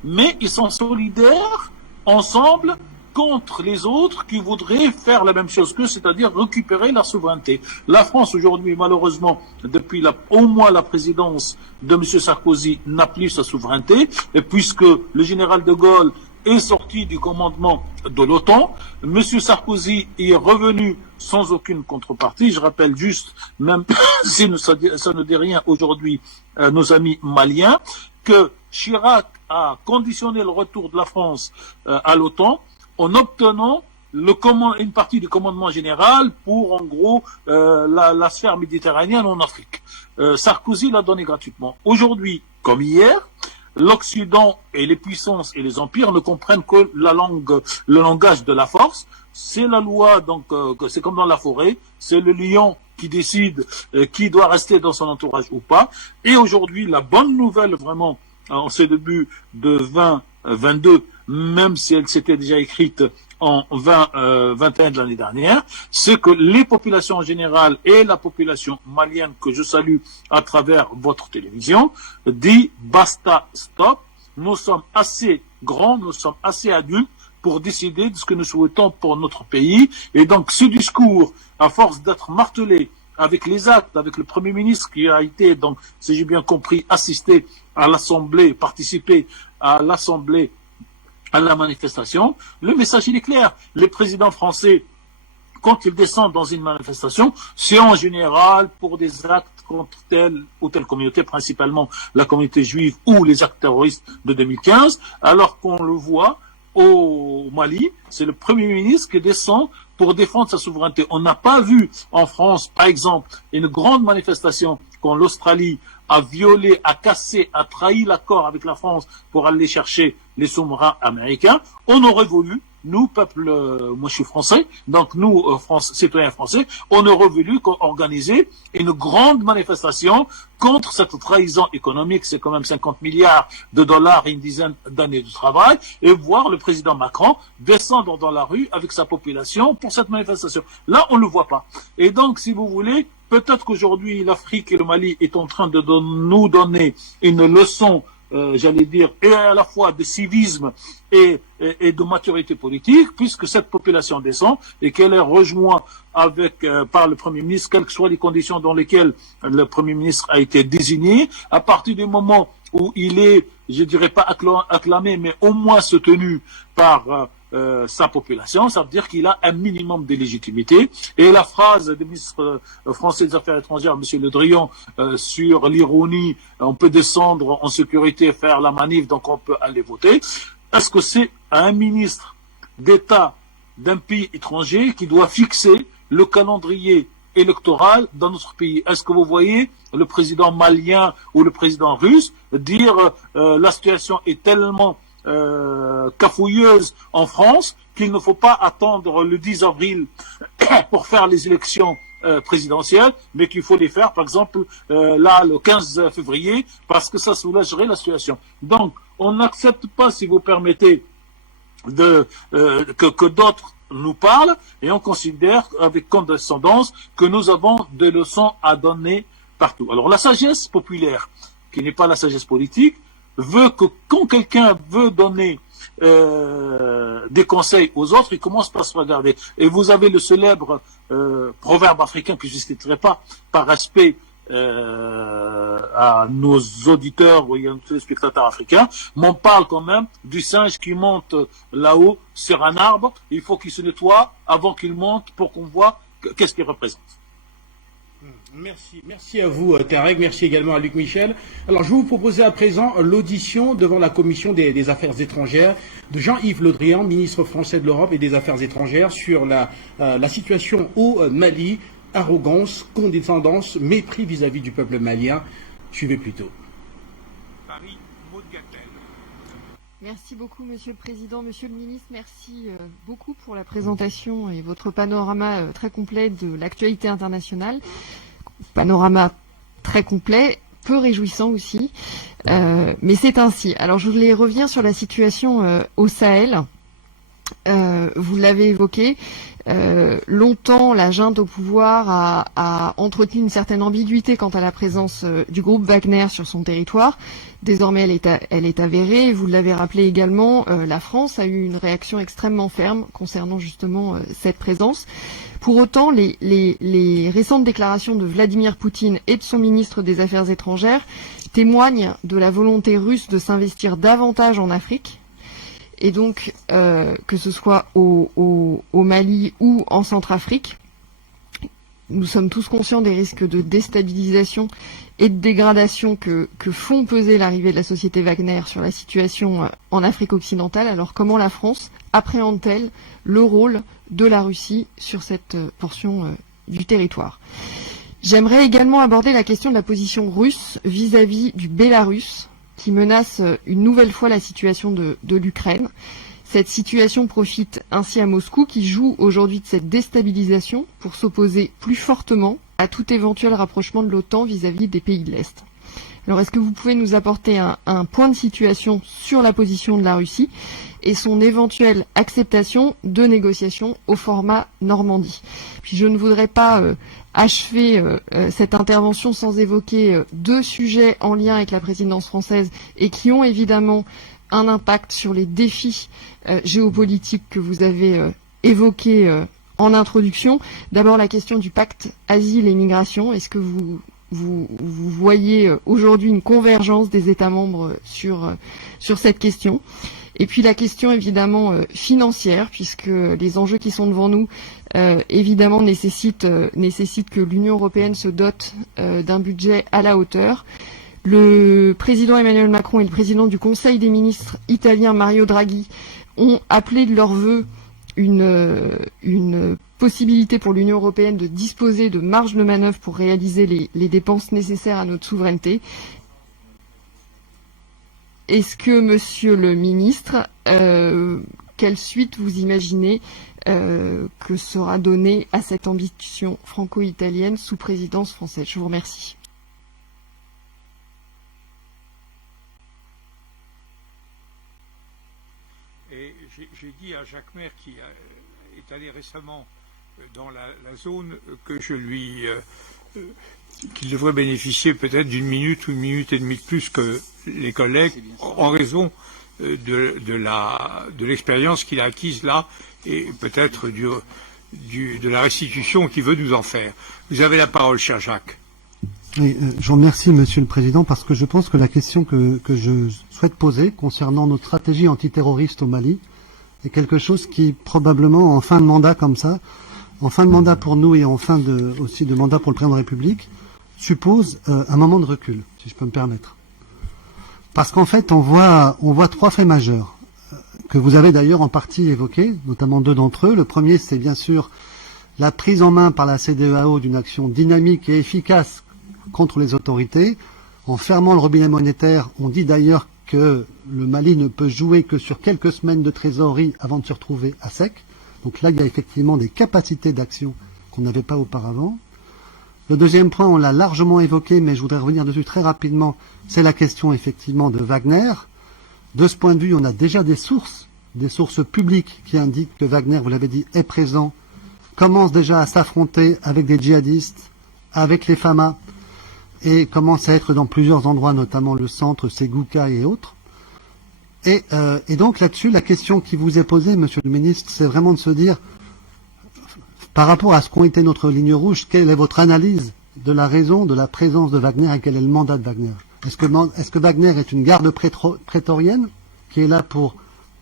mais ils sont solidaires ensemble contre les autres qui voudraient faire la même chose qu'eux, c'est-à-dire récupérer la souveraineté. La France aujourd'hui, malheureusement, depuis au moins la présidence de M. Sarkozy, n'a plus sa souveraineté, et puisque le général de Gaulle est sorti du commandement de l'OTAN, M. Sarkozy est revenu sans aucune contrepartie. Je rappelle juste, même si ça ne dit rien aujourd'hui à nos amis maliens, que Chirac a conditionné le retour de la France à l'OTAN en obtenant une partie du commandement général pour, en gros, la sphère méditerranéenne en Afrique. Sarkozy l'a donné gratuitement. Aujourd'hui, comme hier, l'Occident et les puissances et les empires ne comprennent que le langage de la force. C'est la loi, donc c'est comme dans la forêt, c'est le lion qui décide qui doit rester dans son entourage ou pas. Et aujourd'hui, la bonne nouvelle vraiment en ces débuts de 2022, même si elle s'était déjà écrite en 2021 de l'année dernière, c'est que les populations en général et la population malienne que je salue à travers votre télévision dit basta, stop, nous sommes assez grands, nous sommes assez adultes pour décider de ce que nous souhaitons pour notre pays. Et donc ce discours, à force d'être martelé avec les actes, avec le Premier ministre qui a été, donc, si j'ai bien compris, assisté à l'Assemblée, participé à l'Assemblée, à la manifestation, le message il est clair. Les présidents français, quand ils descendent dans une manifestation, c'est en général pour des actes contre telle ou telle communauté, principalement la communauté juive ou les actes terroristes de 2015, alors qu'on le voit au Mali, c'est le Premier ministre qui descend pour défendre sa souveraineté. On n'a pas vu en France, par exemple, une grande manifestation quand l'Australie a violé, a cassé, a trahi l'accord avec la France pour aller chercher les sous-marins américains. On aurait voulu, nous, peuple, moi je suis français, donc nous, citoyens français, on aurait voulu organiser une grande manifestation contre cette trahison économique, c'est quand même 50 milliards de dollars et une dizaine d'années de travail, et voir le président Macron descendre dans la rue avec sa population pour cette manifestation. Là, on ne le voit pas. Et donc, si vous voulez, peut-être qu'aujourd'hui, l'Afrique et le Mali est en train de nous donner une leçon, j'allais dire, et à la fois de civisme et de maturité politique, puisque cette population descend et qu'elle est rejointe par le Premier ministre, quelles que soient les conditions dans lesquelles le Premier ministre a été désigné. À partir du moment où il est, je dirais pas acclamé, mais au moins soutenu par sa population, ça veut dire qu'il a un minimum de légitimité. Et la phrase du ministre français des Affaires étrangères, M. Le Drian, sur l'ironie, on peut descendre en sécurité, faire la manif, donc on peut aller voter. Est-ce que c'est un ministre d'État d'un pays étranger qui doit fixer le calendrier électoral dans notre pays? Est-ce que vous voyez le président malien ou le président russe dire la situation est tellement cafouilleuse en France qu'il ne faut pas attendre le 10 avril pour faire les élections présidentielles, mais qu'il faut les faire, par exemple, là, le 15 février, parce que ça soulagerait la situation. Donc, on n'accepte pas, si vous permettez, que d'autres nous parlent, et on considère avec condescendance que nous avons des leçons à donner partout. Alors, la sagesse populaire, qui n'est pas la sagesse politique, veut que quand quelqu'un veut donner des conseils aux autres, il commence par se regarder. Et vous avez le célèbre proverbe africain que je ne citerai pas par respect à nos auditeurs ou à nos téléspectateurs africains, mais on parle quand même du singe qui monte là-haut sur un arbre. Il faut qu'il se nettoie avant qu'il monte pour qu'on voit qu'est-ce qu'il représente. Merci à vous Tarek, merci également à Luc Michel. Alors je vais vous proposer à présent l'audition devant la commission des affaires étrangères de Jean-Yves Le Drian, ministre français de l'Europe et des Affaires étrangères, sur la situation au Mali, arrogance, condescendance, mépris vis-à-vis du peuple malien. Suivez plutôt. Paris, Maud Gattel. Merci beaucoup, Monsieur le Président. Monsieur le Ministre, merci beaucoup pour la présentation et votre panorama très complet de l'actualité internationale. Panorama très complet, peu réjouissant aussi, mais c'est ainsi. Alors je voulais revenir sur la situation au Sahel. Vous l'avez évoqué, longtemps la junte au pouvoir a entretenu une certaine ambiguïté quant à la présence du groupe Wagner sur son territoire. Désormais elle est avérée, vous l'avez rappelé également, la France a eu une réaction extrêmement ferme concernant justement cette présence. Pour autant, les récentes déclarations de Vladimir Poutine et de son ministre des Affaires étrangères témoignent de la volonté russe de s'investir davantage en Afrique. Et donc, que ce soit au Mali ou en Centrafrique, nous sommes tous conscients des risques de déstabilisation et de dégradation que font peser l'arrivée de la société Wagner sur la situation en Afrique occidentale. Alors, comment la France appréhende-t-elle le rôle de la Russie sur cette portion du territoire? J'aimerais également aborder la question de la position russe vis-à-vis du Bélarus, qui menace une nouvelle fois la situation de l'Ukraine. Cette situation profite ainsi à Moscou, qui joue aujourd'hui de cette déstabilisation pour s'opposer plus fortement à tout éventuel rapprochement de l'OTAN vis-à-vis des pays de l'Est. Alors, est-ce que vous pouvez nous apporter un point de situation sur la position de la Russie et son éventuelle acceptation de négociations au format Normandie? Puis je ne voudrais pas achever cette intervention sans évoquer deux sujets en lien avec la présidence française et qui ont évidemment un impact sur les défis géopolitiques que vous avez évoqués en introduction. D'abord la question du pacte asile et migration. Est-ce que vous voyez aujourd'hui une convergence des États membres sur cette question? Et puis la question évidemment financière, puisque les enjeux qui sont devant nous évidemment nécessitent que l'Union européenne se dote d'un budget à la hauteur. Le président Emmanuel Macron et le président du Conseil des ministres italien Mario Draghi ont appelé de leur vœu une possibilité pour l'Union européenne de disposer de marge de manœuvre pour réaliser les dépenses nécessaires à notre souveraineté. Est-ce que, monsieur le ministre, quelle suite vous imaginez que sera donnée à cette ambition franco-italienne sous présidence française? Je vous remercie. Et j'ai dit à Jacques Maire, qui est allé récemment dans la zone, que je lui qu'il devrait bénéficier peut-être d'une minute ou une minute et demie de plus que les collègues, en raison de l'expérience qu'il a acquise là, et peut-être de la restitution qu'il veut nous en faire. Vous avez la parole, cher Jacques. Oui, je vous remercie, Monsieur le Président, parce que je pense que la question que je souhaite poser concernant notre stratégie antiterroriste au Mali est quelque chose qui, probablement, en fin de mandat comme ça, en fin de mandat pour nous et en fin aussi de mandat pour le Président de la République, suppose un moment de recul, si je peux me permettre. Parce qu'en fait, on voit trois faits majeurs, que vous avez d'ailleurs en partie évoqués, notamment deux d'entre eux. Le premier, c'est bien sûr la prise en main par la CEDEAO d'une action dynamique et efficace contre les autorités, en fermant le robinet monétaire. On dit d'ailleurs que le Mali ne peut jouer que sur quelques semaines de trésorerie avant de se retrouver à sec. Donc là, il y a effectivement des capacités d'action qu'on n'avait pas auparavant. Le deuxième point, on l'a largement évoqué, mais je voudrais revenir dessus très rapidement, c'est la question effectivement de Wagner. De ce point de vue, on a déjà des sources publiques qui indiquent que Wagner, vous l'avez dit, est présent, commence déjà à s'affronter avec des djihadistes, avec les FAMA, et commence à être dans plusieurs endroits, notamment le centre, Ségouka et autres. Et donc là-dessus, la question qui vous est posée, Monsieur le Ministre, c'est vraiment de se dire, par rapport à ce qu'ont été notre ligne rouge, quelle est votre analyse de la raison de la présence de Wagner et quel est le mandat de Wagner? Est-ce que Wagner est une garde prétorienne qui est là pour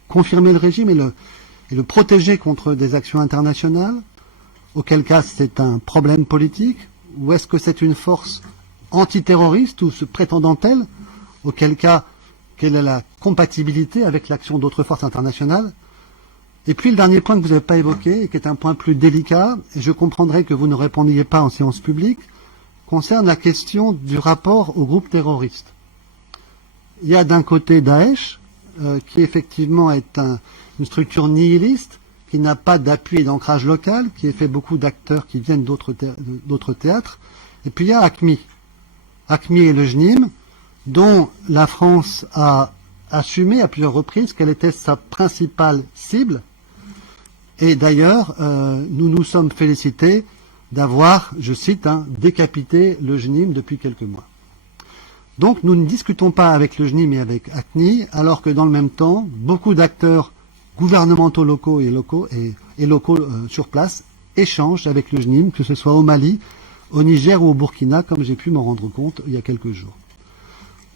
confirmer le régime et le protéger contre des actions internationales? Auquel cas c'est un problème politique? Ou est-ce que c'est une force antiterroriste ou se prétendant-elle? Auquel cas, quelle est la compatibilité avec l'action d'autres forces internationales? Et puis le dernier point que vous n'avez pas évoqué, et qui est un point plus délicat, et je comprendrais que vous ne répondiez pas en séance publique, concerne la question du rapport au groupe terroriste. Il y a d'un côté Daesh, qui effectivement est une structure nihiliste, qui n'a pas d'appui et d'ancrage local, qui est fait beaucoup d'acteurs qui viennent d'autres théâtres. Et puis il y a AQMI. AQMI et le JNIM, dont la France a assumé à plusieurs reprises qu'elle était sa principale cible. Et d'ailleurs, nous nous sommes félicités d'avoir, je cite, décapité le JNIM depuis quelques mois. Donc nous ne discutons pas avec le JNIM et avec AQMI, alors que dans le même temps, beaucoup d'acteurs gouvernementaux locaux sur place échangent avec le JNIM, que ce soit au Mali, au Niger ou au Burkina, comme j'ai pu m'en rendre compte il y a quelques jours.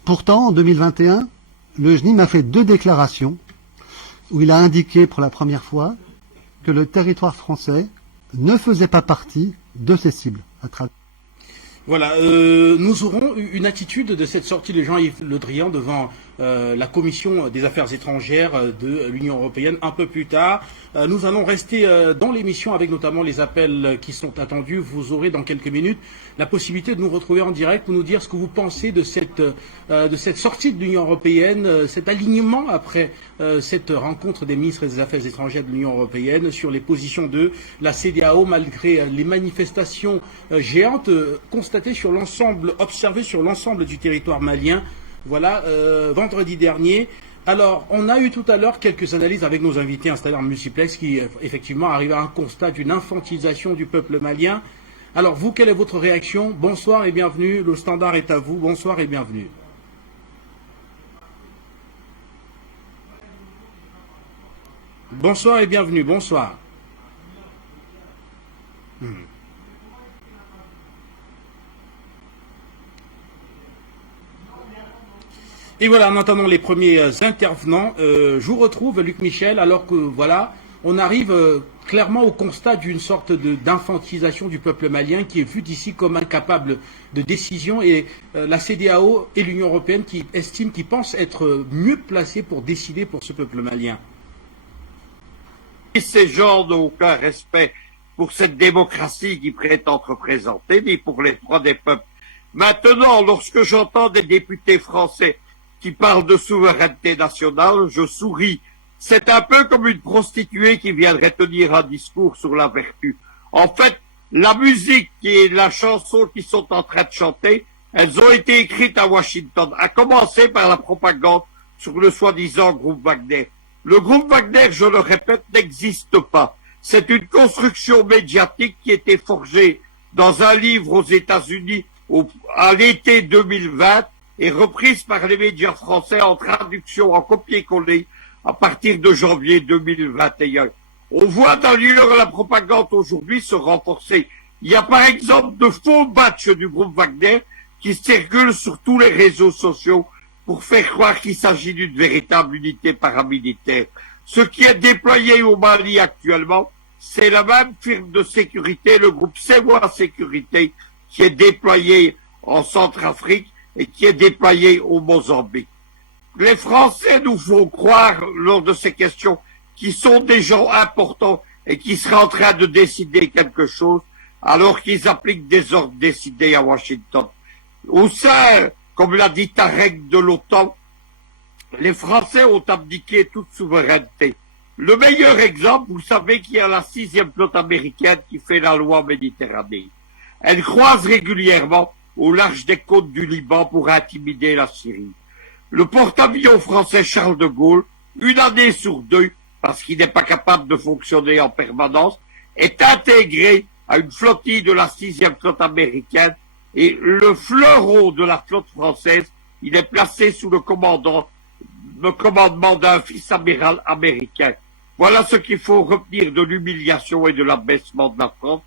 Pourtant, en 2021, le JNIM a fait 2 déclarations où il a indiqué pour la première fois que le territoire français ne faisait pas partie de ses cibles. Voilà, nous aurons une attitude de cette sortie de Jean-Yves Le Drian devant la Commission des Affaires étrangères de l'Union européenne un peu plus tard. Nous allons rester dans l'émission avec notamment les appels qui sont attendus. Vous aurez dans quelques minutes la possibilité de nous retrouver en direct pour nous dire ce que vous pensez de cette sortie de l'Union européenne, cet alignement après cette rencontre des ministres des Affaires étrangères de l'Union européenne sur les positions de la CEDEAO malgré les manifestations géantes constatées sur l'ensemble, observées sur l'ensemble du territoire malien. Voilà, vendredi dernier. Alors, on a eu tout à l'heure quelques analyses avec nos invités installés en multiplex qui, effectivement, arrivent à un constat d'une infantilisation du peuple malien. Alors, vous, quelle est votre réaction? Bonsoir et bienvenue. Le standard est à vous. Bonsoir et bienvenue. Bonsoir et bienvenue. Bonsoir. Et voilà, en attendant les premiers intervenants, je vous retrouve, Luc Michel, alors que voilà, on arrive clairement au constat d'une sorte d'infantilisation du peuple malien qui est vu d'ici comme incapable de décision et la CEDEAO et l'Union européenne qui estiment, qui pensent être mieux placés pour décider pour ce peuple malien. Ces gens n'ont aucun respect pour cette démocratie qui prétend représenter, ni pour les droits des peuples. Maintenant, lorsque j'entends des députés français qui parle de souveraineté nationale, je souris. C'est un peu comme une prostituée qui viendrait tenir un discours sur la vertu. En fait, la musique et la chanson qu'ils sont en train de chanter, elles ont été écrites à Washington, à commencer par la propagande sur le soi-disant groupe Wagner. Le groupe Wagner, je le répète, n'existe pas. C'est une construction médiatique qui a été forgée dans un livre aux États-Unis à l'été 2020, est reprise par les médias français en traduction, en copier-coller, à partir de janvier 2021. On voit d'ailleurs la propagande aujourd'hui se renforcer. Il y a par exemple de faux matchs du groupe Wagner qui circulent sur tous les réseaux sociaux pour faire croire qu'il s'agit d'une véritable unité paramilitaire. Ce qui est déployé au Mali actuellement, c'est la même firme de sécurité, le groupe Sewa Sécurité, qui est déployé en Centrafrique et qui est déployé au Mozambique. Les Français nous font croire, lors de ces questions, qu'ils sont des gens importants et qui seraient en train de décider quelque chose, alors qu'ils appliquent des ordres décidés à Washington. Au sein, comme l'a dit Tarek, de l'OTAN, les Français ont abdiqué toute souveraineté. Le meilleur exemple, vous savez qu'il y a la 6e flotte américaine qui fait la loi en Méditerranée. Elle croise régulièrement au large des côtes du Liban pour intimider la Syrie. Le porte-avions français Charles de Gaulle, une année sur 2, parce qu'il n'est pas capable de fonctionner en permanence, est intégré à une flottille de la 6e flotte américaine, et le fleuron de la flotte française, il est placé sous le commandement d'un fils amiral américain. Voilà ce qu'il faut retenir de l'humiliation et de l'abaissement de la France.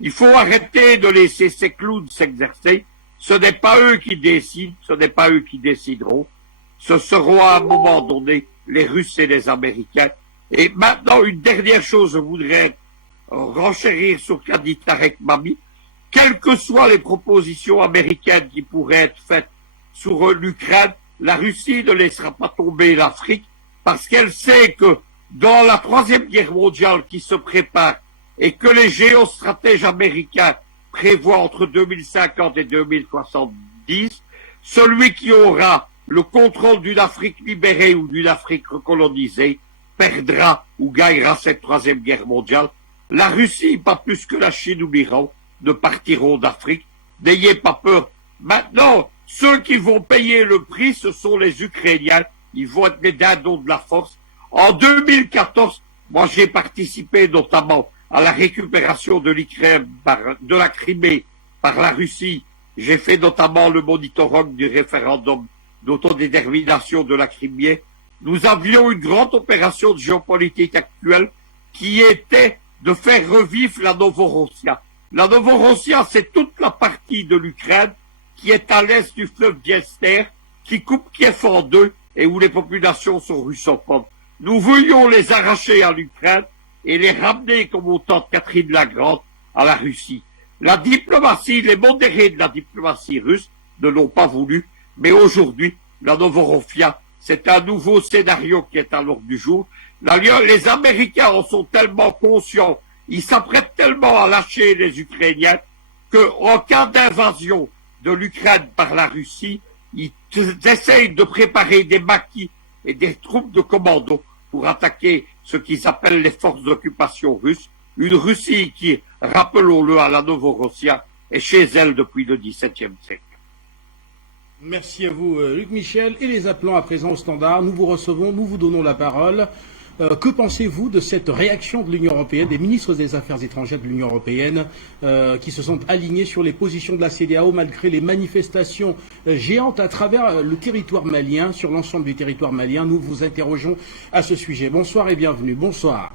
Il faut arrêter de laisser ces clowns s'exercer. Ce n'est pas eux qui décident, ce n'est pas eux qui décideront. Ce seront à un moment donné les Russes et les Américains. Et maintenant, une dernière chose, je voudrais renchérir sur ce qu'a dit Tarek Mami. Quelles que soient les propositions américaines qui pourraient être faites sur l'Ukraine, la Russie ne laissera pas tomber l'Afrique parce qu'elle sait que dans la 3e guerre mondiale qui se prépare et que les géostratèges américains prévoient entre 2050 et 2070, celui qui aura le contrôle d'une Afrique libérée ou d'une Afrique recolonisée perdra ou gagnera cette 3e guerre mondiale. La Russie, pas plus que la Chine ou l'Iran, ne partiront d'Afrique. N'ayez pas peur. Maintenant, ceux qui vont payer le prix, ce sont les Ukrainiens. Ils vont être les dindons de la force. En 2014, moi j'ai participé notamment à la récupération de l'Ukraine, de la Crimée par la Russie. J'ai fait notamment le monitoring du référendum d'autodétermination de la Crimée. Nous avions une grande opération de géopolitique actuelle qui était de faire revivre la Novorossia. La Novorossia, c'est toute la partie de l'Ukraine qui est à l'est du fleuve Dniester, qui coupe Kiev en deux et où les populations sont russophones. Nous voulions les arracher à l'Ukraine et les ramener, comme au temps de Catherine la Grande, à la Russie. La diplomatie, les modérés de la diplomatie russe ne l'ont pas voulu, mais aujourd'hui, la Novorossia, c'est un nouveau scénario qui est à l'ordre du jour. Les Américains en sont tellement conscients, ils s'apprêtent tellement à lâcher les Ukrainiens qu'en cas d'invasion de l'Ukraine par la Russie, ils essayent de préparer des maquis et des troupes de commando pour attaquer ce qu'ils appellent les forces d'occupation russes. Une Russie qui, rappelons-le à la Novorossia, est chez elle depuis le XVIIe siècle. Merci à vous, Luc Michel. Et les appelons à présent au standard. Nous vous recevons, nous vous donnons la parole. Que pensez-vous de cette réaction de l'Union européenne, des ministres des Affaires étrangères de l'Union européenne, qui se sont alignés sur les positions de la CEDEAO malgré les manifestations géantes à travers le territoire malien, sur l'ensemble du territoire malien? Nous vous interrogeons à ce sujet. Bonsoir et bienvenue. Bonsoir.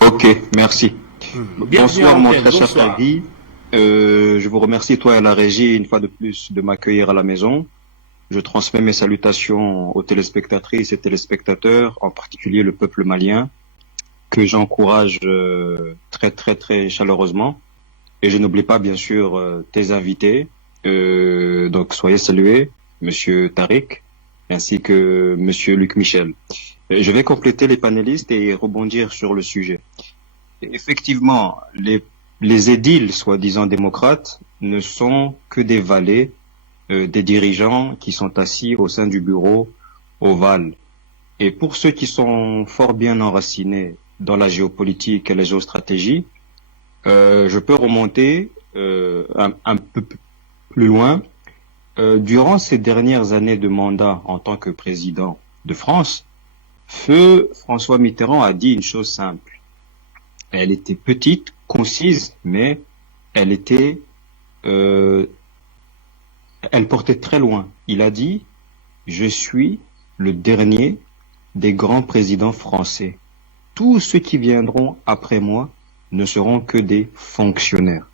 Ok, merci. Bonsoir mon très cher Tanguy. Je vous remercie, toi et la régie, une fois de plus, de m'accueillir à la maison. Je transmets mes salutations aux téléspectatrices et téléspectateurs, en particulier le peuple malien, que j'encourage très très très chaleureusement. Et je n'oublie pas bien sûr tes invités. Donc soyez salués, Monsieur Tariq, ainsi que Monsieur Luc Michel. Je vais compléter les panélistes et rebondir sur le sujet. Effectivement, les édiles, soi-disant démocrates, ne sont que des valets des dirigeants qui sont assis au sein du bureau ovale. Et pour ceux qui sont fort bien enracinés dans la géopolitique et la géostratégie, je peux remonter un peu plus loin. Durant ces dernières années de mandat en tant que président de France, Feu François Mitterrand a dit une chose simple. Elle était petite, concise, mais elle était elle portait très loin. Il a dit « Je suis le dernier des grands présidents français. Tous ceux qui viendront après moi ne seront que des fonctionnaires. »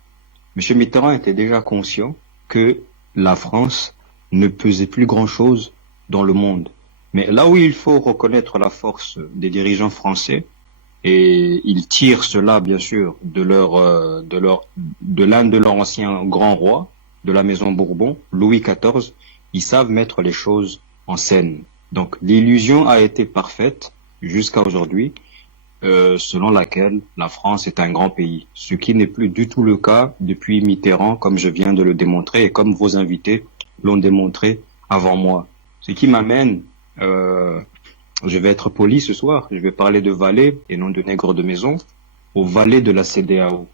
M. Mitterrand était déjà conscient que la France ne pesait plus grand-chose dans le monde. Mais là où il faut reconnaître la force des dirigeants français, et ils tirent cela bien sûr de l'un de leurs anciens grands rois de la maison Bourbon, Louis XIV, ils savent mettre les choses en scène. Donc l'illusion a été parfaite jusqu'à aujourd'hui, selon laquelle la France est un grand pays, ce qui n'est plus du tout le cas depuis Mitterrand, comme je viens de le démontrer et comme vos invités l'ont démontré avant moi. Ce qui m'amène, je vais être poli ce soir, je vais parler de valets et non de nègres de maison, aux valets de la CEDEAO.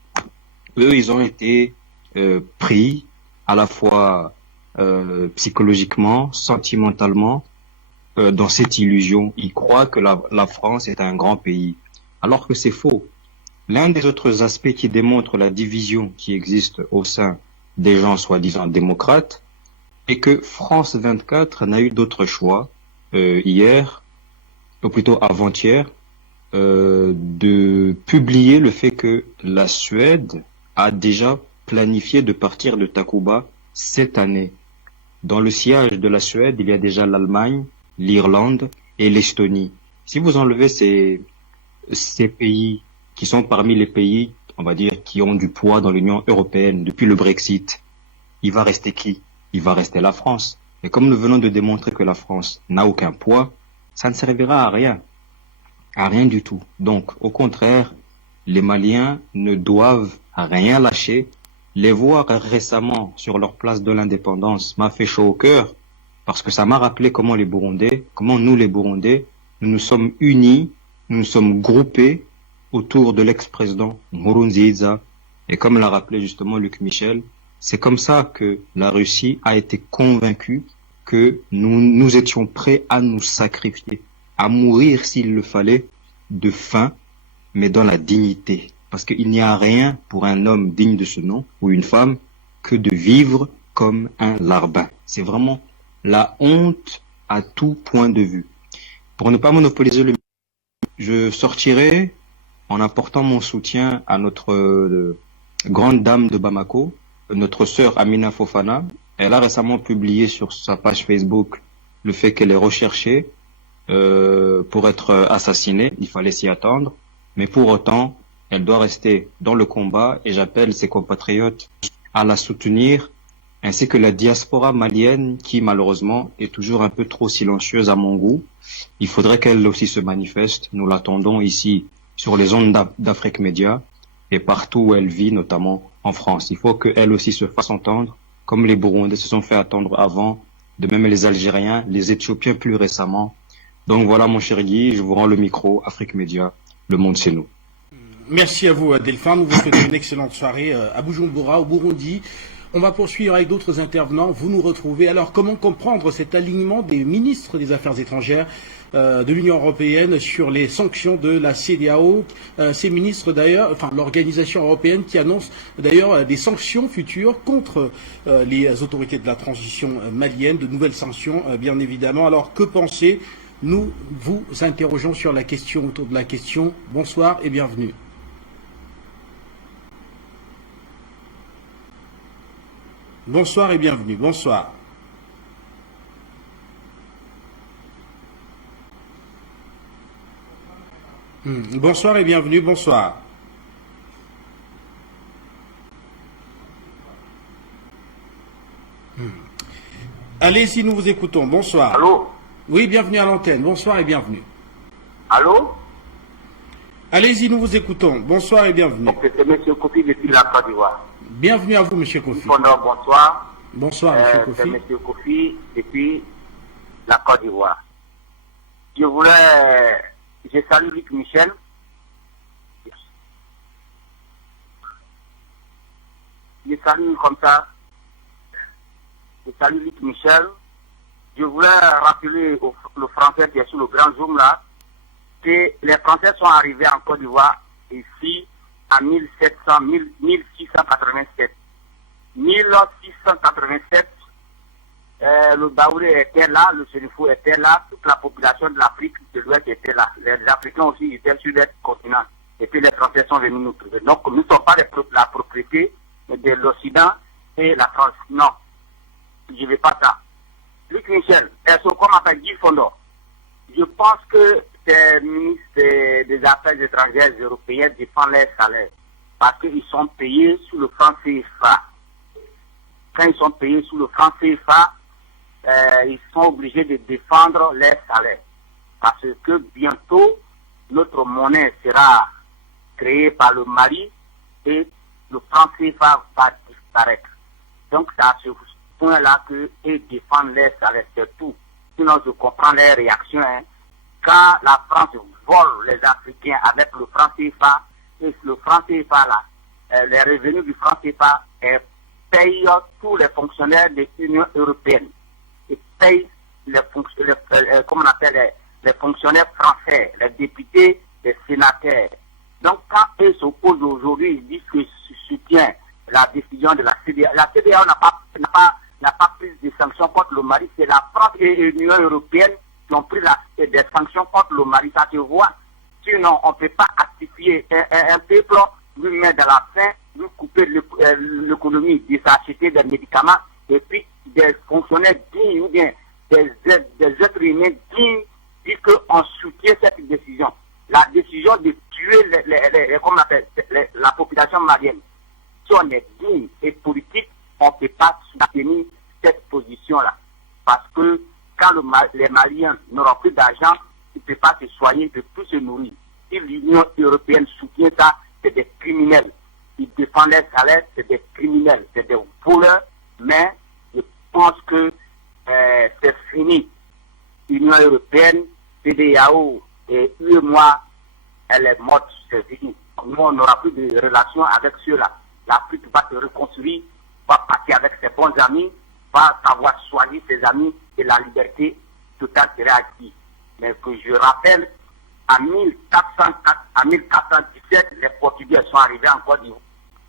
Eux, ils ont été pris à la fois psychologiquement, sentimentalement, dans cette illusion. Ils croient que la France est un grand pays, alors que c'est faux. L'un des autres aspects qui démontre la division qui existe au sein des gens soi-disant démocrates est que France 24 n'a eu d'autre choix hier, ou plutôt avant-hier, de publier le fait que la Suède a déjà planifié de partir de Takuba cette année. Dans le sillage de la Suède, il y a déjà l'Allemagne, l'Irlande et l'Estonie. Si vous enlevez ces pays qui sont parmi les pays, on va dire, qui ont du poids dans l'Union européenne depuis le Brexit, il va rester qui? Il va rester la France. Et comme nous venons de démontrer que la France n'a aucun poids, ça ne servira à rien du tout. Donc, au contraire, les Maliens ne doivent rien lâcher. Les voir récemment sur leur place de l'indépendance m'a fait chaud au cœur, parce que ça m'a rappelé comment nous les Burundais, nous nous sommes unis, nous nous sommes groupés autour de l'ex-président Nkurunziza. Et comme l'a rappelé justement Luc Michel, c'est comme ça que la Russie a été convaincue que nous étions prêts à nous sacrifier, à mourir s'il le fallait, de faim, mais dans la dignité. Parce qu'il n'y a rien pour un homme digne de ce nom, ou une femme, que de vivre comme un larbin. C'est vraiment la honte à tout point de vue. Pour ne pas monopoliser le micro, je sortirai en apportant mon soutien à notre grande dame de Bamako, notre sœur Amina Fofana. Elle a récemment publié sur sa page Facebook le fait qu'elle est recherchée pour être assassinée. Il fallait s'y attendre. Mais pour autant, elle doit rester dans le combat et j'appelle ses compatriotes à la soutenir, ainsi que la diaspora malienne qui malheureusement est toujours un peu trop silencieuse à mon goût. Il faudrait qu'elle aussi se manifeste. Nous l'attendons ici sur les ondes d'Afrique Média et partout où elle vit, notamment en France. Il faut qu'elle aussi se fasse entendre, comme les Burundais se sont fait attendre avant, de même les Algériens, les Éthiopiens plus récemment. Donc voilà mon cher Guy, je vous rends le micro, Afrique Média, le monde c'est nous. Merci à vous Delphin, nous vous souhaitons une excellente soirée à Bujumbura, au Burundi. On va poursuivre avec d'autres intervenants, vous nous retrouvez. Alors comment comprendre cet alignement des ministres des Affaires étrangères de l'Union européenne sur les sanctions de la CEDEAO, ces ministres d'ailleurs, enfin l'organisation européenne qui annonce d'ailleurs des sanctions futures contre les autorités de la transition malienne, de nouvelles sanctions bien évidemment. Alors que pensez? Nous vous interrogeons sur la question, autour de la question. Bonsoir et bienvenue. Bonsoir et bienvenue. Bonsoir. Bonsoir et bienvenue. Bonsoir. Allez-y, nous vous écoutons. Bonsoir. Allô? Oui, bienvenue à l'antenne. Bonsoir et bienvenue. Allô? Allez-y, nous vous écoutons. Bonsoir et bienvenue. C'est M. Kofi depuis la Côte d'Ivoire. Bienvenue à vous, M. Kofi. Bonsoir. Bonsoir, M. Kofi. C'est M. Kofi depuis la Côte d'Ivoire. Je salue Luc Michel. Je salue comme ça. Je salue Luc Michel. Je voulais rappeler le Français qui est sur le grand zoom là, que les Français sont arrivés en Côte d'Ivoire ici en 1687. 1687, le Baoulé était là, le Sénéfou était là, toute la population de l'Afrique de l'Ouest était là. Les Africains aussi étaient sur le continent. Et puis les Français sont venus nous trouver. Donc nous ne sommes pas la propriété de de l'Occident et la France. Non, je ne veux pas ça. Luc Michel, comme appelle Guy Fondor, je pense que ces ministres des Affaires étrangères européens défendent leurs salaires parce qu'ils sont payés sous le franc CFA. Quand ils sont payés sous le franc CFA, ils sont obligés de défendre leurs salaires. Parce que bientôt, notre monnaie sera créée par le Mali et le franc CFA va disparaître. Donc c'est à ce point-là qu'ils défendent leurs salaires, c'est tout. Sinon, je comprends les réactions. Hein. Quand la France vole les Africains avec le franc CFA, et le franc CFA là, les revenus du franc CFA payent tous les fonctionnaires de l'Union européenne. Et payent les fonctionnaires français, les députés, les sénateurs. Donc quand eux s'opposent aujourd'hui, ils disent qu'ils soutiennent la décision de la CEDEAO. La CEDEAO n'a pas pris des sanctions contre le Mali. C'est la France et l'Union européenne qui ont pris des sanctions contre le Mali. Ça se voit. Sinon, on ne peut pas actifier un peuple, lui mettre dans la faim, lui couper l'économie, de s'acheter des médicaments, et puis des fonctionnaires dignes ou bien des êtres humains dignes disent qu'on soutient cette décision. La décision de tuer la population malienne. Si on est digne et politique, on ne peut pas soutenir cette position-là. Parce que quand les Maliens n'auront plus d'argent, ils ne peuvent pas se soigner, ils ne peuvent plus se nourrir. Si l'Union européenne soutient ça, c'est des criminels. Ils défendent leurs salaires, c'est des criminels, c'est des voleurs, mais je pense que c'est fini. L'Union européenne, CEDEAO et UEMOA, elle est morte, c'est fini. Nous, on n'aura plus de relations avec ceux-là. L'Afrique va se reconstruire, va partir avec ses bons amis, va savoir soigner ses amis et la liberté totale sera acquise. Mais que je rappelle, à 1417, les Portugais sont arrivés en Côte d'Ivoire.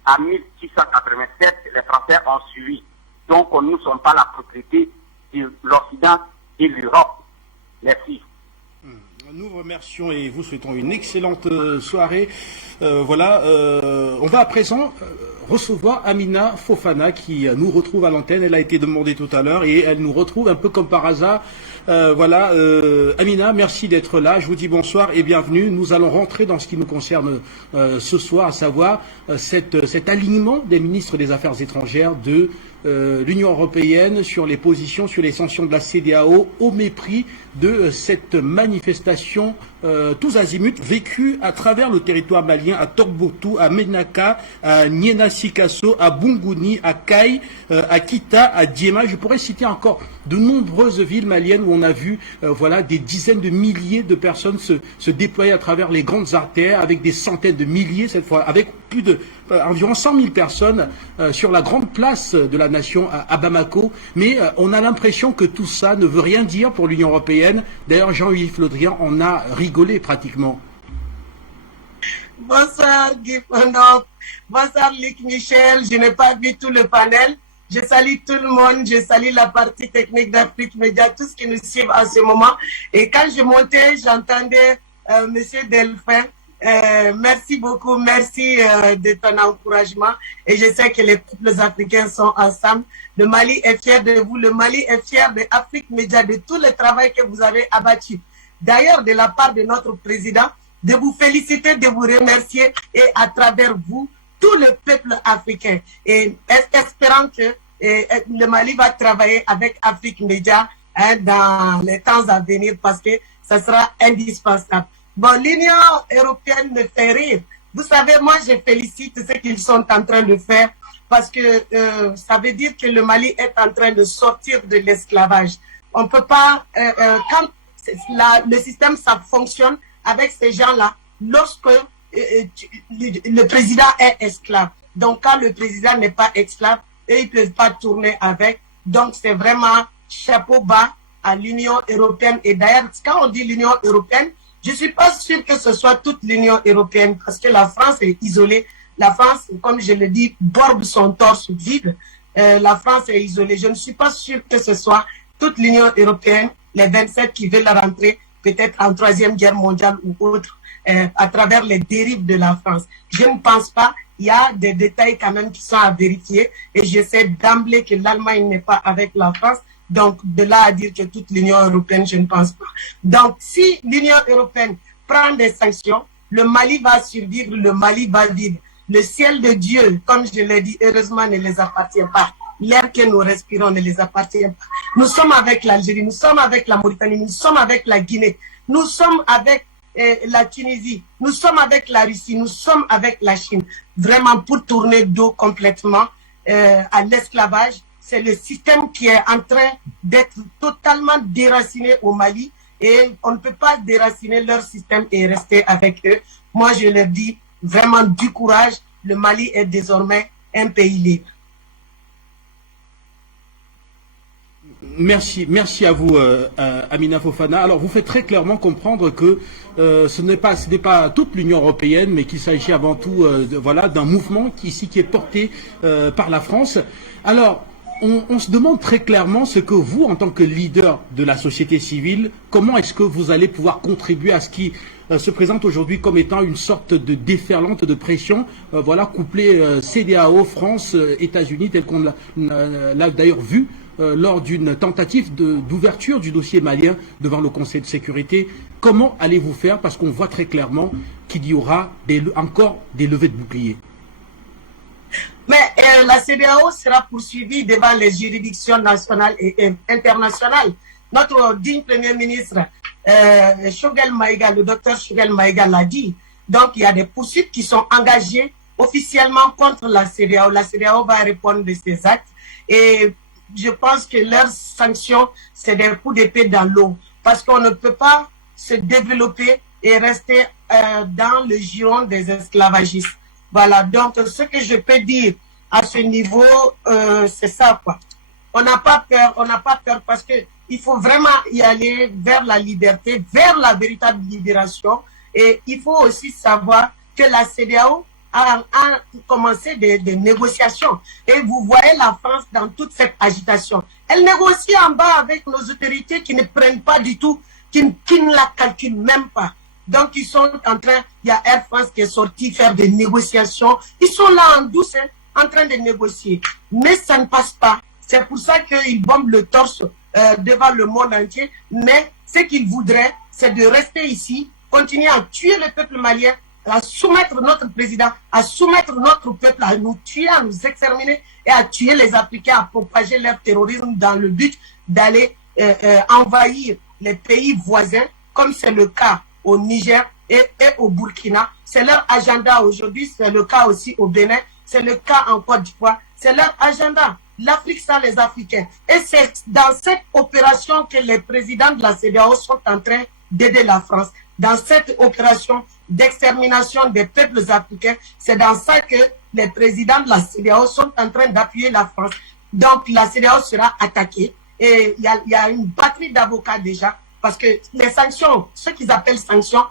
À 1687, les Français ont suivi. Donc, nous ne sommes pas la propriété de l'Occident et de l'Europe. Merci. Nous vous remercions et vous souhaitons une excellente soirée. On va à présent recevoir Amina Fofana qui nous retrouve à l'antenne. Elle a été demandée tout à l'heure et elle nous retrouve un peu comme par hasard. Amina, merci d'être là. Je vous dis bonsoir et bienvenue. Nous allons rentrer dans ce qui nous concerne ce soir, à savoir cet alignement des ministres des Affaires étrangères de l'Union européenne sur les positions, sur les sanctions de la CEDEAO au mépris de cette manifestation tous azimuts vécue à travers le territoire malien, à Tombouctou, à Ménaka, à Niena Sikasso, à Bungouni, à Kay, à Kita, à Diema. Je pourrais citer encore de nombreuses villes maliennes où on a vu des dizaines de milliers de personnes se déployer à travers les grandes artères avec des centaines de milliers cette fois, avec plus de environ 100 000 personnes sur la grande place de la nation à Bamako. Mais on a l'impression que tout ça ne veut rien dire pour l'Union européenne. D'ailleurs, Jean-Yves Le Drian en a rigolé pratiquement. Bonsoir Guy Fondor, bonsoir Luc Michel, je n'ai pas vu tout le panel. Je salue tout le monde, je salue la partie technique d'Afrique Média, tous qui nous suivent en ce moment. Et quand je montais, j'entendais Monsieur Delphin. Merci beaucoup, merci de ton encouragement. Et je sais que les peuples africains sont ensemble. Le Mali est fier de vous, le Mali est fier de Afrique Média, de tout le travail que vous avez abattu. D'ailleurs, de la part de notre président, de vous féliciter, de vous remercier et à travers vous, tout le peuple africain. Et espérant que le Mali va travailler avec Afrique Média dans les temps à venir parce que ça sera indispensable. Bon, l'Union européenne me fait rire. Vous savez, moi, je félicite ce qu'ils sont en train de faire parce que ça veut dire que le Mali est en train de sortir de l'esclavage. On ne peut pas, quand le système, ça fonctionne avec ces gens-là, lorsque le président est esclave. Donc, quand le président n'est pas esclave, eux, ils ne peuvent pas tourner avec. Donc, c'est vraiment chapeau bas à l'Union européenne. Et d'ailleurs, quand on dit l'Union européenne, je ne suis pas sûr que ce soit toute l'Union européenne parce que la France est isolée. La France, comme je le dis, borde son torse vide. La France est isolée. Je ne suis pas sûr que ce soit toute l'Union européenne, les 27 qui veulent rentrer peut-être en 3e guerre mondiale ou autre, à travers les dérives de la France. Je ne pense pas. il y a des détails quand même qui sont à vérifier. Et je sais d'emblée que l'Allemagne n'est pas avec la France. Donc, de là à dire que toute l'Union européenne, je ne pense pas. Donc, si l'Union européenne prend des sanctions, le Mali va survivre, le Mali va vivre. Le ciel de Dieu, comme je l'ai dit, heureusement, ne les appartient pas. L'air que nous respirons ne les appartient pas. Nous sommes avec l'Algérie, nous sommes avec la Mauritanie, nous sommes avec la Guinée, nous sommes avec la Tunisie, nous sommes avec la Russie, nous sommes avec la Chine. Vraiment, pour tourner dos complètement à l'esclavage, c'est le système qui est en train d'être totalement déraciné au Mali et on ne peut pas déraciner leur système et rester avec eux. Moi, je leur dis vraiment du courage. Le Mali est désormais un pays libre. Merci à vous, Amina Fofana. Alors, vous faites très clairement comprendre que ce n'est pas toute l'Union européenne, mais qu'il s'agit avant tout, voilà, d'un mouvement qui est porté par la France. Alors, on se demande très clairement ce que vous, en tant que leader de la société civile, comment est-ce que vous allez pouvoir contribuer à ce qui se présente aujourd'hui comme étant une sorte de déferlante de pression, voilà, couplée CEDEAO, France, États-Unis, tel qu'on l'a d'ailleurs vu lors d'une tentative d'ouverture du dossier malien devant le Conseil de sécurité. Comment allez-vous faire? Parce qu'on voit très clairement qu'il y aura encore des levées de boucliers. Mais la CEDEAO sera poursuivie devant les juridictions nationales et internationales. Notre digne Premier ministre, Choguel Maïga, le docteur Choguel Maïga l'a dit. Donc, il y a des poursuites qui sont engagées officiellement contre la CEDEAO. La CEDEAO va répondre de ces actes. Et je pense que leurs sanctions, c'est des coups d'épée dans l'eau. Parce qu'on ne peut pas se développer et rester dans le giron des esclavagistes. Voilà, donc ce que je peux dire à ce niveau, c'est ça, quoi. On n'a pas peur parce que il faut vraiment y aller vers la liberté, vers la véritable libération. Et il faut aussi savoir que la CEDEAO a commencé des négociations. Et vous voyez la France dans toute cette agitation. Elle négocie en bas avec nos autorités qui ne prennent pas du tout, qui ne la calculent même pas. Donc, ils sont en train, il y a Air France qui est sorti faire des négociations. Ils sont là en douce, en train de négocier. Mais ça ne passe pas. C'est pour ça qu'ils bombent le torse devant le monde entier. Mais ce qu'ils voudraient, c'est de rester ici, continuer à tuer le peuple malien, à soumettre notre président, à soumettre notre peuple, à nous tuer, à nous exterminer et à tuer les Africains, à propager leur terrorisme dans le but d'aller envahir les pays voisins, comme c'est le cas au Niger et au Burkina. C'est leur agenda aujourd'hui, c'est le cas aussi au Bénin, c'est le cas en Côte d'Ivoire, c'est leur agenda. L'Afrique sans les Africains. Et c'est dans cette opération que les présidents de la CEDEAO sont en train d'aider la France. Dans cette opération d'extermination des peuples africains, c'est dans ça que les présidents de la CEDEAO sont en train d'appuyer la France. Donc la CEDEAO sera attaquée et il y a une batterie d'avocats déjà. Parce que les sanctions, ce qu'ils appellent sanctions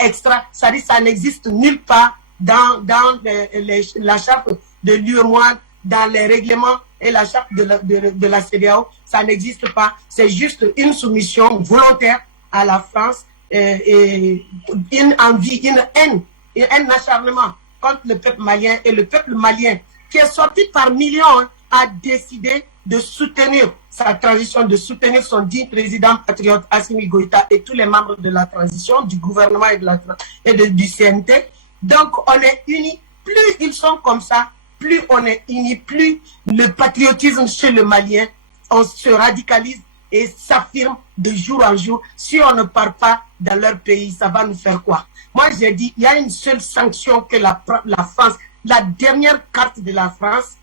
extra, ça dit ça n'existe nulle part dans la charte de l'UEMOA, dans les règlements et la charte de la CEDEAO. Ça n'existe pas. C'est juste une soumission volontaire à la France et une envie, une haine et un acharnement contre le peuple malien. Et le peuple malien, qui est sorti par millions, a décidé de soutenir sa transition, de soutenir son digne président patriote Assimi Goïta et tous les membres de la transition, du gouvernement et du CNT. Donc on est unis. Plus ils sont comme ça, plus on est unis, plus le patriotisme chez le Malien, on se radicalise et s'affirme de jour en jour. Si on ne part pas dans leur pays, ça va nous faire quoi? Moi j'ai dit, il y a une seule sanction que la France, la dernière carte de la France,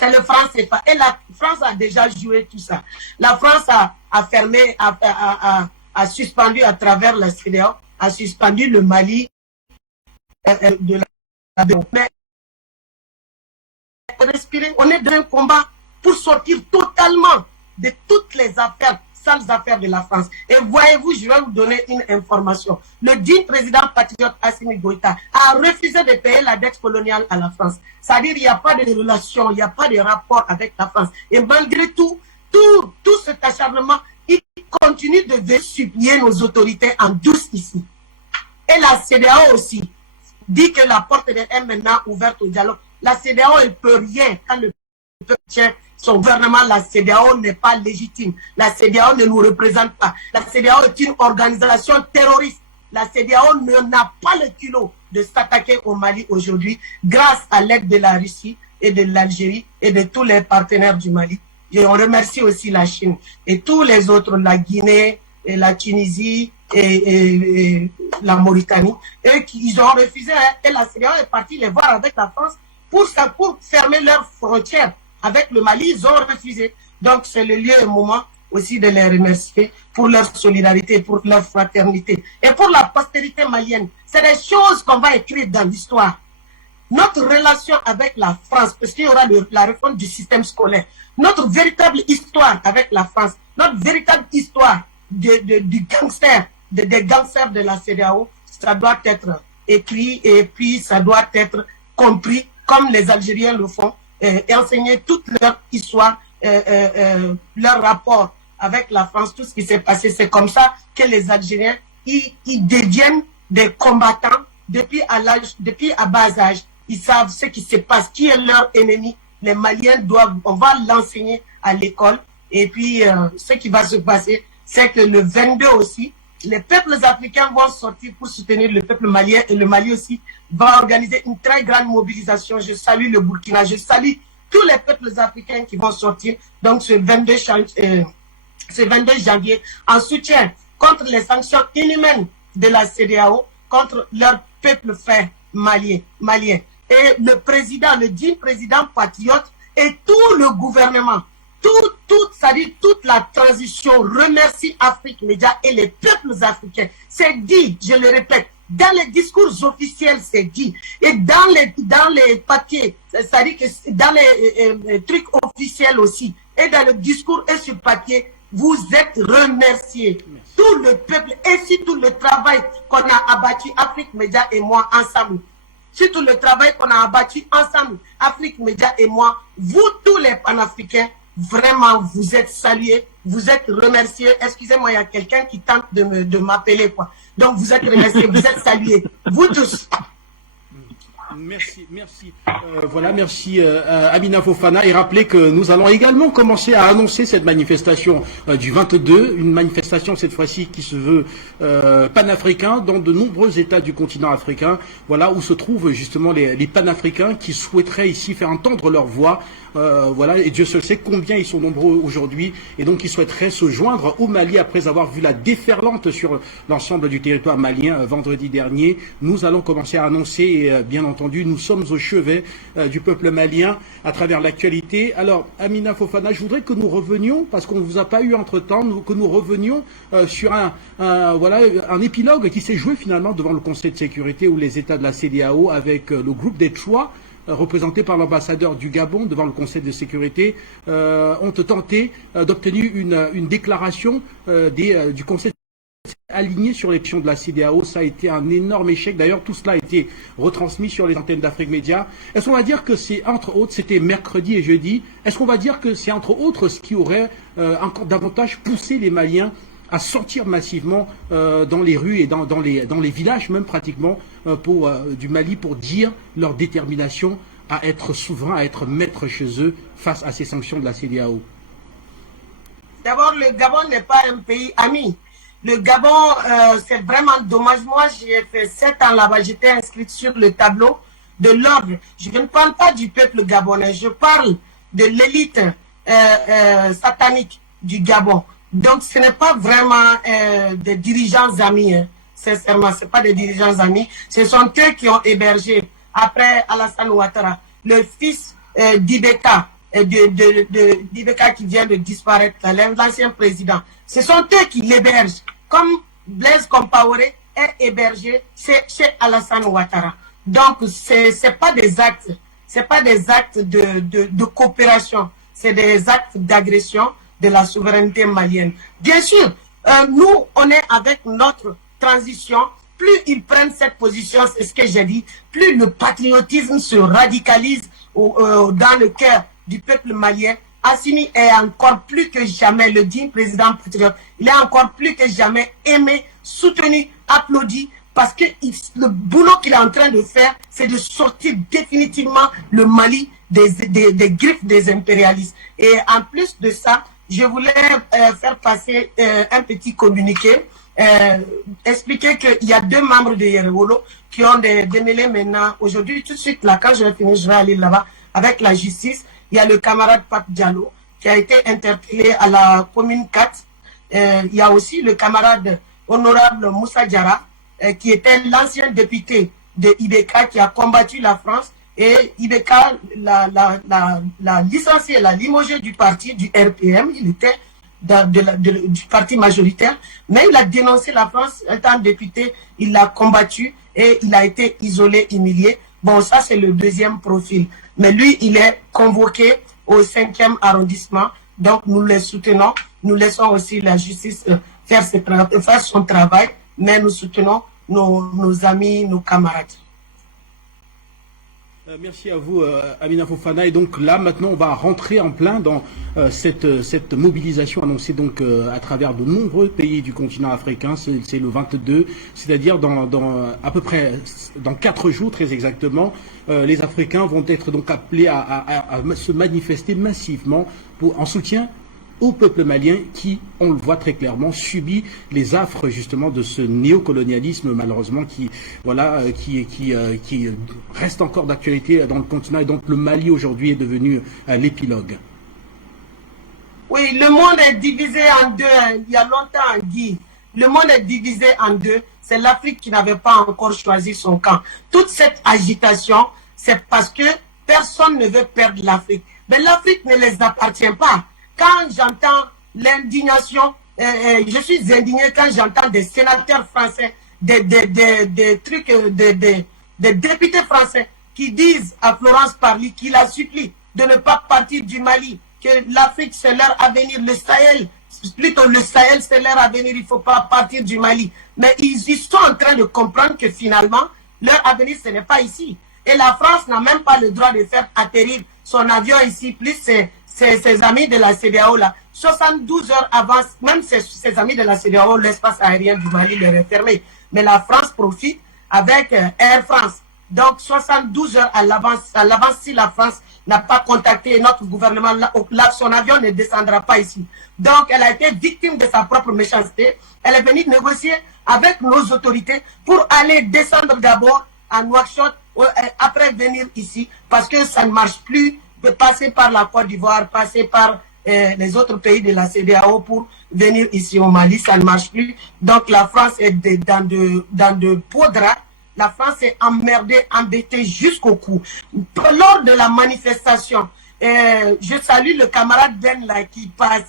c'est le franc CFA. Et la France a déjà joué tout ça. La France a fermé, a suspendu à travers la CEDEAO, a suspendu le Mali de la mais respirer, on est dans un combat pour sortir totalement de toutes les affaires, sales affaires de la France. Et voyez-vous, je vais vous donner une information. Le digne président patriote Assimi Goïta a refusé de payer la dette coloniale à la France. C'est-à-dire qu'il n'y a pas de relation, il n'y a pas de rapport avec la France. Et malgré tout cet acharnement, il continue de supplier nos autorités en douce ici. Et la CEDEAO aussi. dit que la porte est maintenant ouverte au dialogue. La CEDEAO, elle ne peut rien quand le peuple tient son gouvernement. La CEDEAO n'est pas légitime. La CEDEAO ne nous représente pas. La CEDEAO est une organisation terroriste. La CEDEAO n'a pas le culot de s'attaquer au Mali aujourd'hui grâce à l'aide de la Russie et de l'Algérie et de tous les partenaires du Mali. Et on remercie aussi la Chine et tous les autres, la Guinée et la Tunisie et la Mauritanie. Et ils ont refusé, hein, et la CEDEAO est partie les voir avec la France pour fermer leurs frontières. Avec le Mali, ils ont refusé. Donc c'est le lieu et le moment aussi de les remercier pour leur solidarité, pour leur fraternité. Et pour la postérité malienne, c'est des choses qu'on va écrire dans l'histoire. Notre relation avec la France, parce qu'il y aura la réforme du système scolaire, notre véritable histoire avec la France, notre véritable histoire du gangster, des gangsters de la CEDEAO, ça doit être écrit et puis ça doit être compris comme les Algériens le font et enseigner toute leur histoire, leur rapport avec la France, tout ce qui s'est passé. C'est comme ça que les Algériens, ils deviennent des combattants depuis à bas âge. Ils savent ce qui se passe, qui est leur ennemi. Les Maliens on va l'enseigner à l'école. Et puis, ce qui va se passer, c'est que le 22 aussi, les peuples africains vont sortir pour soutenir le peuple malien et le Mali aussi va organiser une très grande mobilisation. Je salue le Burkina, je salue tous les peuples africains qui vont sortir. Donc, ce 22 janvier, en soutien contre les sanctions inhumaines de la CEDEAO, contre leur peuple frère malien. Et le président, le digne président patriote et tout le gouvernement, c'est-à-dire toute la transition remercie Afrique Média et les peuples africains. C'est dit, je le répète, dans les discours officiels, c'est dit. Et dans les papiers, c'est-à-dire que dans les trucs officiels aussi, et dans le discours et sur papier, vous êtes remerciés. Tout le peuple, et si tout le travail qu'on a abattu, Afrique Média et moi ensemble, surtout le travail qu'on a abattu ensemble, Afrique Média et moi, vous tous les panafricains, vraiment, vous êtes salués, vous êtes remerciés. Excusez-moi, il y a quelqu'un qui tente de m'appeler, quoi. Donc, vous êtes remerciés, vous êtes salués. Vous tous. Merci. Merci Amina Fofana. Et rappelez que nous allons également commencer à annoncer cette manifestation du 22, une manifestation cette fois-ci qui se veut panafricain dans de nombreux États du continent africain. Voilà où se trouvent justement les panafricains qui souhaiteraient ici faire entendre leur voix. Et Dieu seul sait combien ils sont nombreux aujourd'hui, et donc ils souhaiteraient se joindre au Mali après avoir vu la déferlante sur l'ensemble du territoire malien vendredi dernier. Nous allons commencer à annoncer, et bien entendu, nous sommes au chevet du peuple malien à travers l'actualité. Alors, Amina Fofana, je voudrais que nous revenions, parce qu'on ne vous a pas eu entre-temps, que nous revenions sur un épilogue qui s'est joué finalement devant le Conseil de sécurité où les États de la CEDEAO, avec le groupe des Trois, représentés par l'ambassadeur du Gabon devant le Conseil de sécurité, ont tenté d'obtenir une déclaration du Conseil aligné sur l'élection de la CEDEAO. Ça a été un énorme échec. D'ailleurs, tout cela a été retransmis sur les antennes d'Afrique Média. Est-ce qu'on va dire que c'est, entre autres, c'était mercredi et jeudi, est-ce qu'on va dire que c'est, entre autres, ce qui aurait encore davantage poussé les Maliens à sortir massivement dans les rues et dans les villages même pratiquement du Mali pour dire leur détermination à être souverain, à être maître chez eux face à ces sanctions de la CEDEAO? D'abord, le Gabon n'est pas un pays ami. Le Gabon, c'est vraiment dommage. Moi, j'ai fait 7 ans là-bas. J'étais inscrite sur le tableau de l'ordre. Je ne parle pas du peuple gabonais. Je parle de l'élite satanique du Gabon. Donc, ce n'est pas vraiment des dirigeants amis. Hein. Sincèrement, ce n'est pas des dirigeants amis. Ce sont eux qui ont hébergé, après Alassane Ouattara, le fils d'Ibeka, d'Ibeka qui vient de disparaître, l'ancien président. Ce sont eux qui l'hébergent. Comme Blaise Compaoré est hébergé chez Alassane Ouattara. Donc, c'est pas des actes de coopération. C'est des actes d'agression de la souveraineté malienne. Bien sûr, nous, on est avec notre transition. Plus ils prennent cette position, c'est ce que j'ai dit, plus le patriotisme se radicalise dans le cœur du peuple malien. Assimi est encore plus que jamais le digne président patriote. Il est encore plus que jamais aimé, soutenu, applaudi parce que le boulot qu'il est en train de faire, c'est de sortir définitivement le Mali des griffes des impérialistes. Et en plus de ça, je voulais faire passer un petit communiqué, expliquer qu'il y a 2 membres de Yerewolo qui ont des démêlés maintenant. Aujourd'hui, tout de suite, là, quand je vais finir, je vais aller là-bas avec la justice. Il y a le camarade Pape Diallo qui a été interpellé à la commune 4. Il y a aussi le camarade honorable Moussa Diarra, qui était l'ancien député de IBK qui a combattu la France. Et IBK l'a licencié, l'a limogé du parti, du RPM. Il était du parti majoritaire, mais il a dénoncé la France. Étant député, il l'a combattu et il a été isolé, humilié. Bon, ça c'est le 2e profil. Mais lui, il est convoqué au 5e arrondissement. Donc nous le soutenons. Nous laissons aussi la justice faire son travail, mais nous soutenons nos amis, nos camarades. Merci à vous, Amina Fofana. Et donc là, maintenant, on va rentrer en plein dans cette mobilisation annoncée donc à travers de nombreux pays du continent africain. C'est le 22, c'est-à-dire à peu près dans 4 jours, très exactement, les Africains vont être donc appelés à se manifester massivement en soutien au peuple malien qui, on le voit très clairement, subit les affres justement de ce néocolonialisme malheureusement qui reste encore d'actualité dans le continent, et donc le Mali aujourd'hui est devenu l'épilogue. Oui, le monde est divisé en 2, il y a longtemps, Guy. Le monde est divisé en 2. C'est l'Afrique qui n'avait pas encore choisi son camp. Toute cette agitation, c'est parce que personne ne veut perdre l'Afrique. Mais l'Afrique ne les appartient pas. Quand j'entends l'indignation, je suis indigné quand j'entends des sénateurs français, des députés français qui disent à Florence Parly, qui la supplie de ne pas partir du Mali, que l'Afrique c'est leur avenir, le Sahel c'est leur avenir, il ne faut pas partir du Mali. Mais ils sont en train de comprendre que finalement, leur avenir ce n'est pas ici. Et la France n'a même pas le droit de faire atterrir son avion ici, plus ses amis de la CEDEAO là. 72 heures avant, même ses amis de la CEDEAO, l'espace aérien du Mali leur est fermé. Mais la France profite avec Air France. Donc 72 heures à l'avance, si la France n'a pas contacté notre gouvernement, son avion ne descendra pas ici. Donc elle a été victime de sa propre méchanceté. Elle est venue négocier avec nos autorités pour aller descendre d'abord à Nouakchott, après venir ici, parce que ça ne marche plus de passer par la Côte d'Ivoire, passer par les autres pays de la CEDEAO pour venir ici au Mali, ça ne marche plus. Donc la France est dans de pots draps. La France est embêtée jusqu'au cou. Lors de la manifestation, je salue le camarade Ben là qui passe.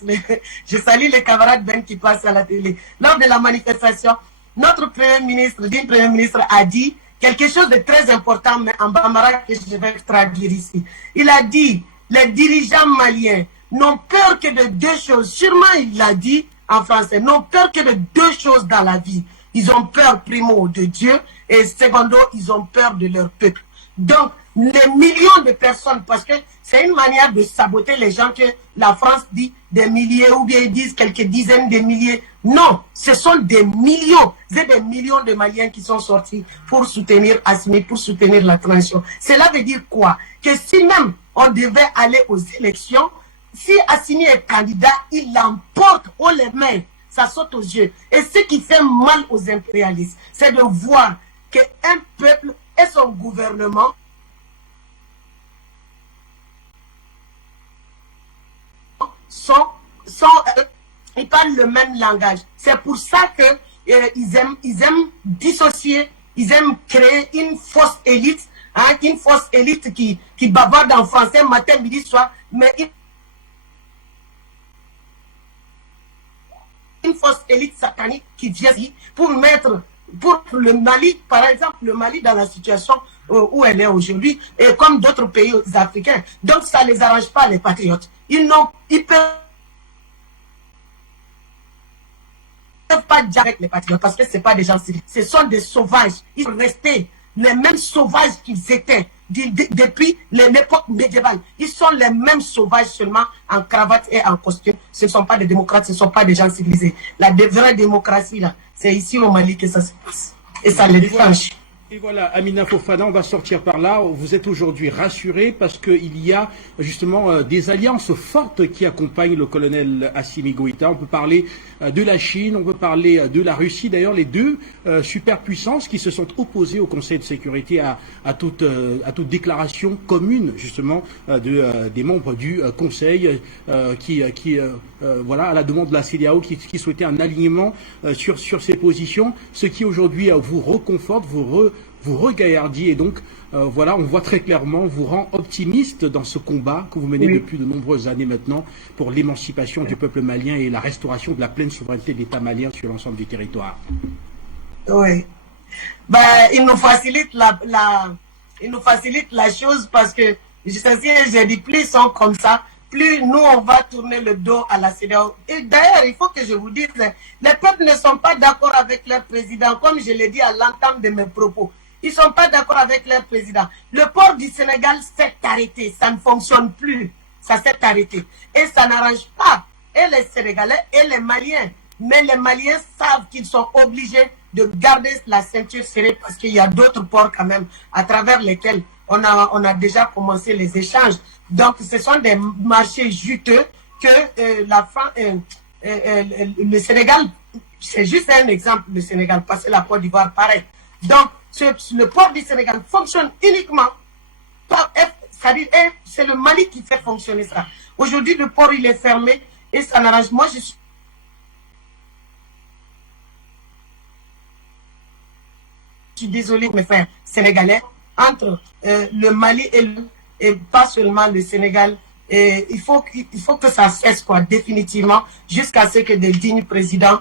Je salue le camarade Ben qui passe à la télé. Lors de la manifestation, notre Premier ministre a dit quelque chose de très important, mais en bambara que je vais traduire ici. Il a dit, les dirigeants maliens n'ont peur que de 2 choses. Sûrement, il l'a dit en français, n'ont peur que de 2 choses dans la vie. Ils ont peur, primo, de Dieu, et secondo, ils ont peur de leur peuple. Donc, les millions de personnes, parce que c'est une manière de saboter les gens que la France dit des milliers, ou bien ils disent quelques dizaines de milliers. Non, ce sont des millions, c'est des millions de Maliens qui sont sortis pour soutenir Assimi, pour soutenir la transition. Cela veut dire quoi? Que si même on devait aller aux élections, si Assimi est candidat, il l'emporte haut les mains, ça saute aux yeux. Et ce qui fait mal aux impérialistes, c'est de voir qu'un peuple et son gouvernement ils parlent le même langage. C'est pour ça que ils aiment dissocier, ils aiment créer une fausse élite, une fausse élite qui bavarde en français matin, midi, soir, mais une fausse élite satanique qui vient ici pour le Mali, par exemple, le Mali dans la situation où elle est aujourd'hui, et comme d'autres pays africains. Donc ça ne les arrange pas, les patriotes. Ils peuvent pas dire avec les patriotes parce que ce pas des gens civils. Ce sont des sauvages. Ils sont restés les mêmes sauvages qu'ils étaient depuis l'époque médiévale. Ils sont les mêmes sauvages seulement en cravate et en costume. Ce ne sont pas des démocrates, ce ne sont pas des gens civilisés. La vraie démocratie, là, c'est ici au Mali que ça se passe. et ça les déclenche. Et voilà, Amina Fofana, on va sortir par là. Vous êtes aujourd'hui rassuré parce qu'il y a justement des alliances fortes qui accompagnent le colonel Assimi Goïta. On peut parler de la Chine, on peut parler de la Russie. D'ailleurs, les deux superpuissances qui se sont opposées au Conseil de sécurité à toute déclaration commune justement des membres du Conseil voilà, à la demande de la CEDEAO qui souhaitait un alignement sur ces positions, ce qui aujourd'hui vous reconforte, vous regaillardit et donc voilà, on voit très clairement, vous rend optimiste dans ce combat que vous menez depuis de nombreuses années maintenant pour l'émancipation du peuple malien et la restauration de la pleine souveraineté de l'État malien sur l'ensemble du territoire. Oui. Ben, il nous facilite la chose parce que, j'ai dit, plus ils sont comme ça, plus nous, on va tourner le dos à la CEDEAO. Et d'ailleurs, il faut que je vous dise, les peuples ne sont pas d'accord avec leur président, comme je l'ai dit à l'entame de mes propos. Ils ne sont pas d'accord avec leur président. Le port du Sénégal s'est arrêté. Ça ne fonctionne plus. Ça s'est arrêté. Et ça n'arrange pas et les Sénégalais et les Maliens. Mais les Maliens savent qu'ils sont obligés de garder la ceinture serrée parce qu'il y a d'autres ports quand même à travers lesquels on a déjà commencé les échanges. Donc, ce sont des marchés juteux que le Sénégal, c'est juste un exemple, le Sénégal, parce que la Côte d'Ivoire, pareil. Donc, le port du Sénégal fonctionne uniquement c'est-à-dire, c'est le Mali qui fait fonctionner ça. Aujourd'hui, le port, il est fermé et ça n'arrange. Moi, je suis désolé, mes frères sénégalais, entre le Mali et pas seulement le Sénégal, il faut que ça cesse, quoi, définitivement, jusqu'à ce que des dignes présidents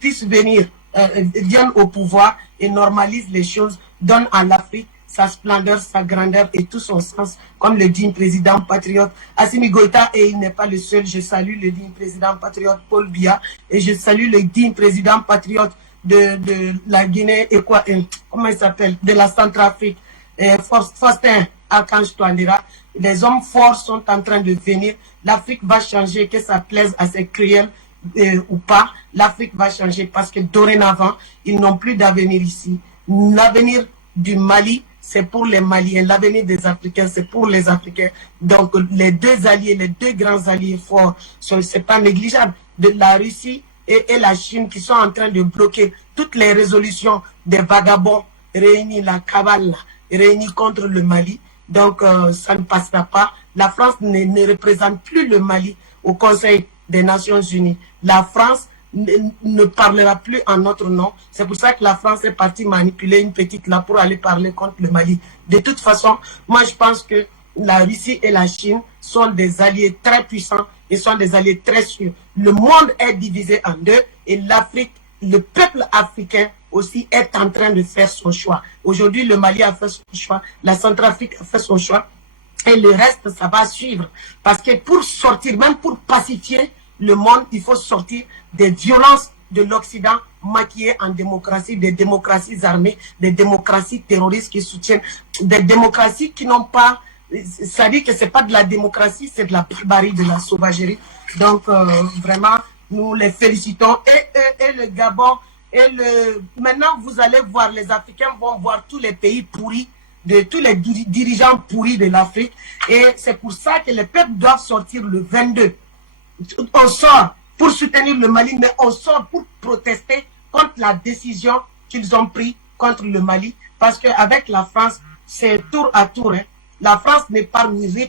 puissent viennent au pouvoir et normalisent les choses, donnent à l'Afrique sa splendeur, sa grandeur et tout son sens, comme le digne président patriote Assimi Goïta, et il n'est pas le seul. Je salue le digne président patriote Paul Biya, et je salue le digne président patriote de la Guinée, comment il s'appelle, de la Centrafrique, Faustin Archange Touadéra. Les hommes forts sont en train de venir. L'Afrique va changer, que ça plaise à ces cruels ou pas. L'Afrique va changer parce que dorénavant, ils n'ont plus d'avenir ici. L'avenir du Mali, c'est pour les Maliens. L'avenir des Africains, c'est pour les Africains. Donc, les deux alliés, les deux grands alliés forts, c'est pas négligeable, de la Russie et la Chine qui sont en train de bloquer toutes les résolutions des vagabonds réunis, la cabale réunis contre le Mali. Donc, ça ne passera pas. La France ne représente plus le Mali au Conseil des Nations Unies. La France ne parlera plus en notre nom. C'est pour ça que la France est partie manipuler une petite là pour aller parler contre le Mali. De toute façon, moi je pense que la Russie et la Chine sont des alliés très puissants et sont des alliés très sûrs. Le monde est divisé en deux et l'Afrique, le peuple africain aussi est en train de faire son choix. Aujourd'hui, le Mali a fait son choix, la Centrafrique a fait son choix et le reste, ça va suivre. Parce que pour sortir, même pour pacifier le monde, il faut sortir des violences de l'Occident maquillées en démocratie, des démocraties armées, des démocraties terroristes qui soutiennent, des démocraties qui n'ont pas, ça dit que c'est pas de la démocratie, c'est de la barbarie, de la sauvagerie. Donc vraiment, nous les félicitons et le Gabon maintenant vous allez voir, les Africains vont voir tous les pays pourris, de tous les dirigeants pourris de l'Afrique, et c'est pour ça que les peuples doivent sortir le 22. On sort pour soutenir le Mali, mais on sort pour protester contre la décision qu'ils ont prise contre le Mali, parce qu'avec la France, c'est tour à tour. Hein. La France n'épargnera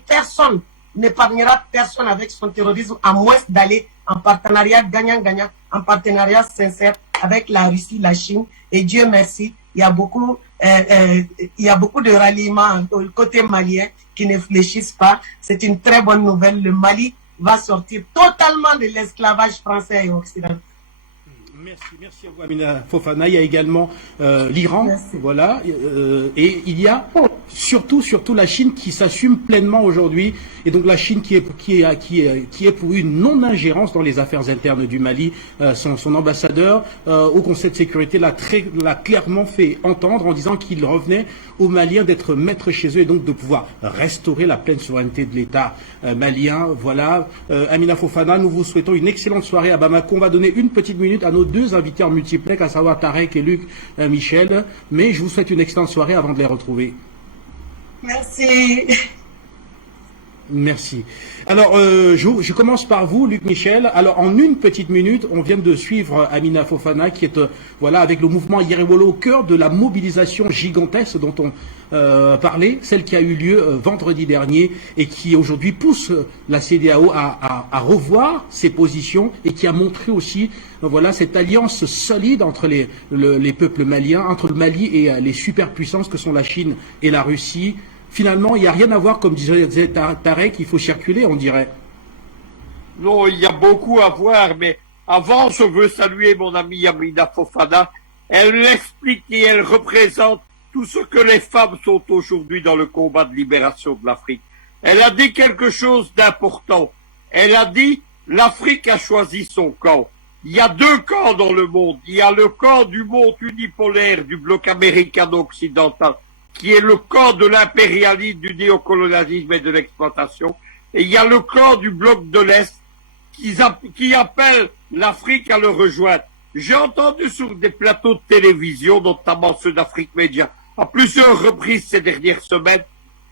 personne avec son terrorisme, à moins d'aller en partenariat gagnant-gagnant, en partenariat sincère avec la Russie, la Chine. Et Dieu merci, il y a beaucoup de ralliements côté malien qui ne fléchissent pas. C'est une très bonne nouvelle. Le Mali va sortir totalement de l'esclavage français et occidental. Merci à vous, Amina Fofana. Il y a également l'Iran, voilà, et il y a surtout la Chine qui s'assume pleinement aujourd'hui, et donc la Chine qui est pour une non-ingérence dans les affaires internes du Mali. Son ambassadeur au Conseil de sécurité l'a clairement fait entendre en disant qu'il revenait aux Maliens d'être maîtres chez eux et donc de pouvoir restaurer la pleine souveraineté de l'État malien. Voilà, Amina Fofana, nous vous souhaitons une excellente soirée à Bamako. On va donner une petite minute à nos deux invités en multiplex, à savoir Tarek et Luc Michel. Mais je vous souhaite une excellente soirée avant de les retrouver. Merci. Merci. Alors, je commence par vous, Luc Michel. Alors, en une petite minute, on vient de suivre Amina Fofana, qui est, voilà, avec le mouvement Yerewolo au cœur de la mobilisation gigantesque dont on parlait, celle qui a eu lieu vendredi dernier et qui aujourd'hui pousse la CEDEAO à revoir ses positions et qui a montré aussi, voilà, cette alliance solide entre les peuples maliens, entre le Mali et les superpuissances que sont la Chine et la Russie. Finalement, il n'y a rien à voir, comme disait Tarek, il faut circuler, on dirait. Non, il y a beaucoup à voir, mais avant, je veux saluer mon amie Amina Fofana. Elle explique et elle représente tout ce que les femmes sont aujourd'hui dans le combat de libération de l'Afrique. Elle a dit quelque chose d'important. Elle a dit, l'Afrique a choisi son camp. Il y a deux camps dans le monde. Il y a le camp du monde unipolaire du bloc américano-occidental, qui est le camp de l'impérialisme, du néocolonialisme et de l'exploitation. Et il y a le camp du bloc de l'Est qui appelle l'Afrique à le rejoindre. J'ai entendu sur des plateaux de télévision, notamment ceux d'Afrique Média, à plusieurs reprises ces dernières semaines,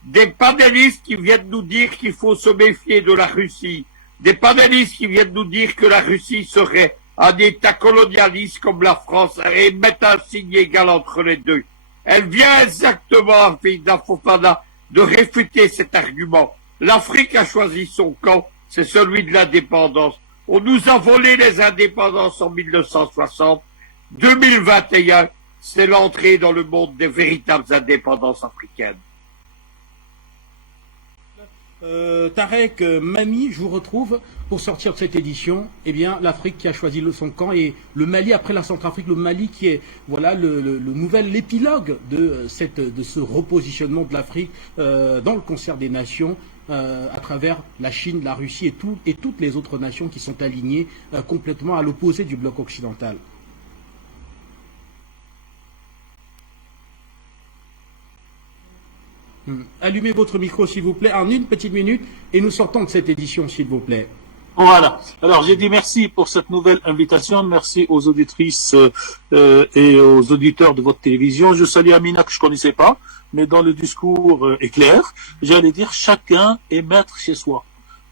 des panélistes qui viennent nous dire qu'il faut se méfier de la Russie, des panélistes qui viennent nous dire que la Russie serait un État colonialiste comme la France et mettre un signe égal entre les deux. Elle vient exactement, Amina Fofana, de réfuter cet argument. L'Afrique a choisi son camp, c'est celui de l'indépendance. On nous a volé les indépendances en 1960. 2021, c'est l'entrée dans le monde des véritables indépendances africaines. Tarek, Mami, je vous retrouve pour sortir de cette édition. Eh bien, l'Afrique qui a choisi son camp et le Mali après la Centrafrique, le Mali qui est, voilà, l'épilogue de ce repositionnement de l'Afrique dans le concert des nations à travers la Chine, la Russie et toutes les autres nations qui sont alignées complètement à l'opposé du bloc occidental. Allumez votre micro, s'il vous plaît, en une petite minute, et nous sortons de cette édition, s'il vous plaît. Voilà. Alors, j'ai dit merci pour cette nouvelle invitation. Merci aux auditrices et aux auditeurs de votre télévision. Je salue Amina, que je connaissais pas, mais dans le discours est clair. J'allais dire, chacun est maître chez soi.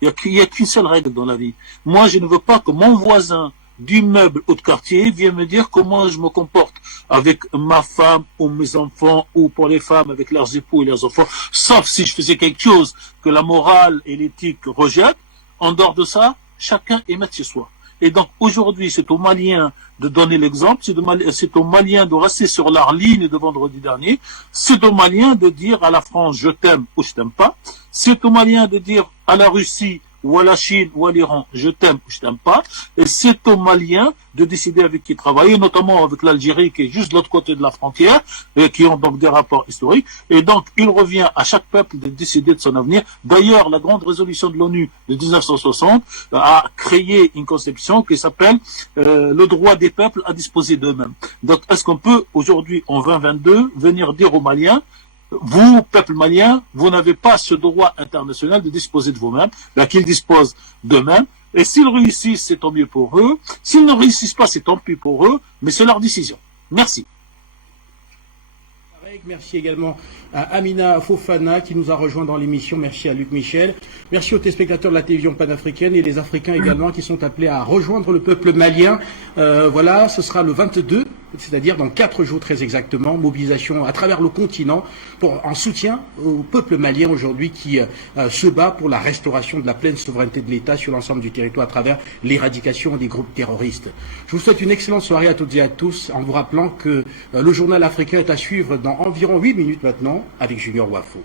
Il y a qu'une seule règle dans la vie. Moi, je ne veux pas que mon voisin d'immeuble ou de quartier vient me dire comment je me comporte avec ma femme ou mes enfants, ou pour les femmes avec leurs époux et leurs enfants, sauf si je faisais quelque chose que la morale et l'éthique rejettent. En dehors de ça, chacun est maître chez soi. Et donc aujourd'hui, c'est aux Maliens de donner l'exemple, c'est aux Maliens de rester sur leur ligne de vendredi dernier, c'est aux Maliens de dire à la France je t'aime ou je t'aime pas, c'est aux Maliens de dire à la Russie ou à la Chine ou à l'Iran, je t'aime ou je t'aime pas, et c'est aux Maliens de décider avec qui travailler, notamment avec l'Algérie qui est juste de l'autre côté de la frontière, et qui ont donc des rapports historiques, et donc il revient à chaque peuple de décider de son avenir. D'ailleurs, la grande résolution de l'ONU de 1960 a créé une conception qui s'appelle le droit des peuples à disposer d'eux-mêmes. Donc est-ce qu'on peut aujourd'hui, en 2022, venir dire aux Maliens, vous, peuple malien, vous n'avez pas ce droit international de disposer de vous-même, là qu'ils disposent d'eux-mêmes, et s'ils réussissent, c'est tant mieux pour eux, s'ils ne réussissent pas, c'est tant pis pour eux, mais c'est leur décision. Merci. Merci également à Amina Fofana qui nous a rejoint dans l'émission. Merci à Luc Michel. Merci aux téléspectateurs de la télévision panafricaine et les Africains également qui sont appelés à rejoindre le peuple malien. Voilà, ce sera le 22, c'est-à-dire dans 4 jours très exactement, mobilisation à travers le continent en soutien au peuple malien aujourd'hui qui se bat pour la restauration de la pleine souveraineté de l'État sur l'ensemble du territoire à travers l'éradication des groupes terroristes. Je vous souhaite une excellente soirée à toutes et à tous en vous rappelant que le journal africain est à suivre dans environ 8 minutes maintenant avec Junior Wafo.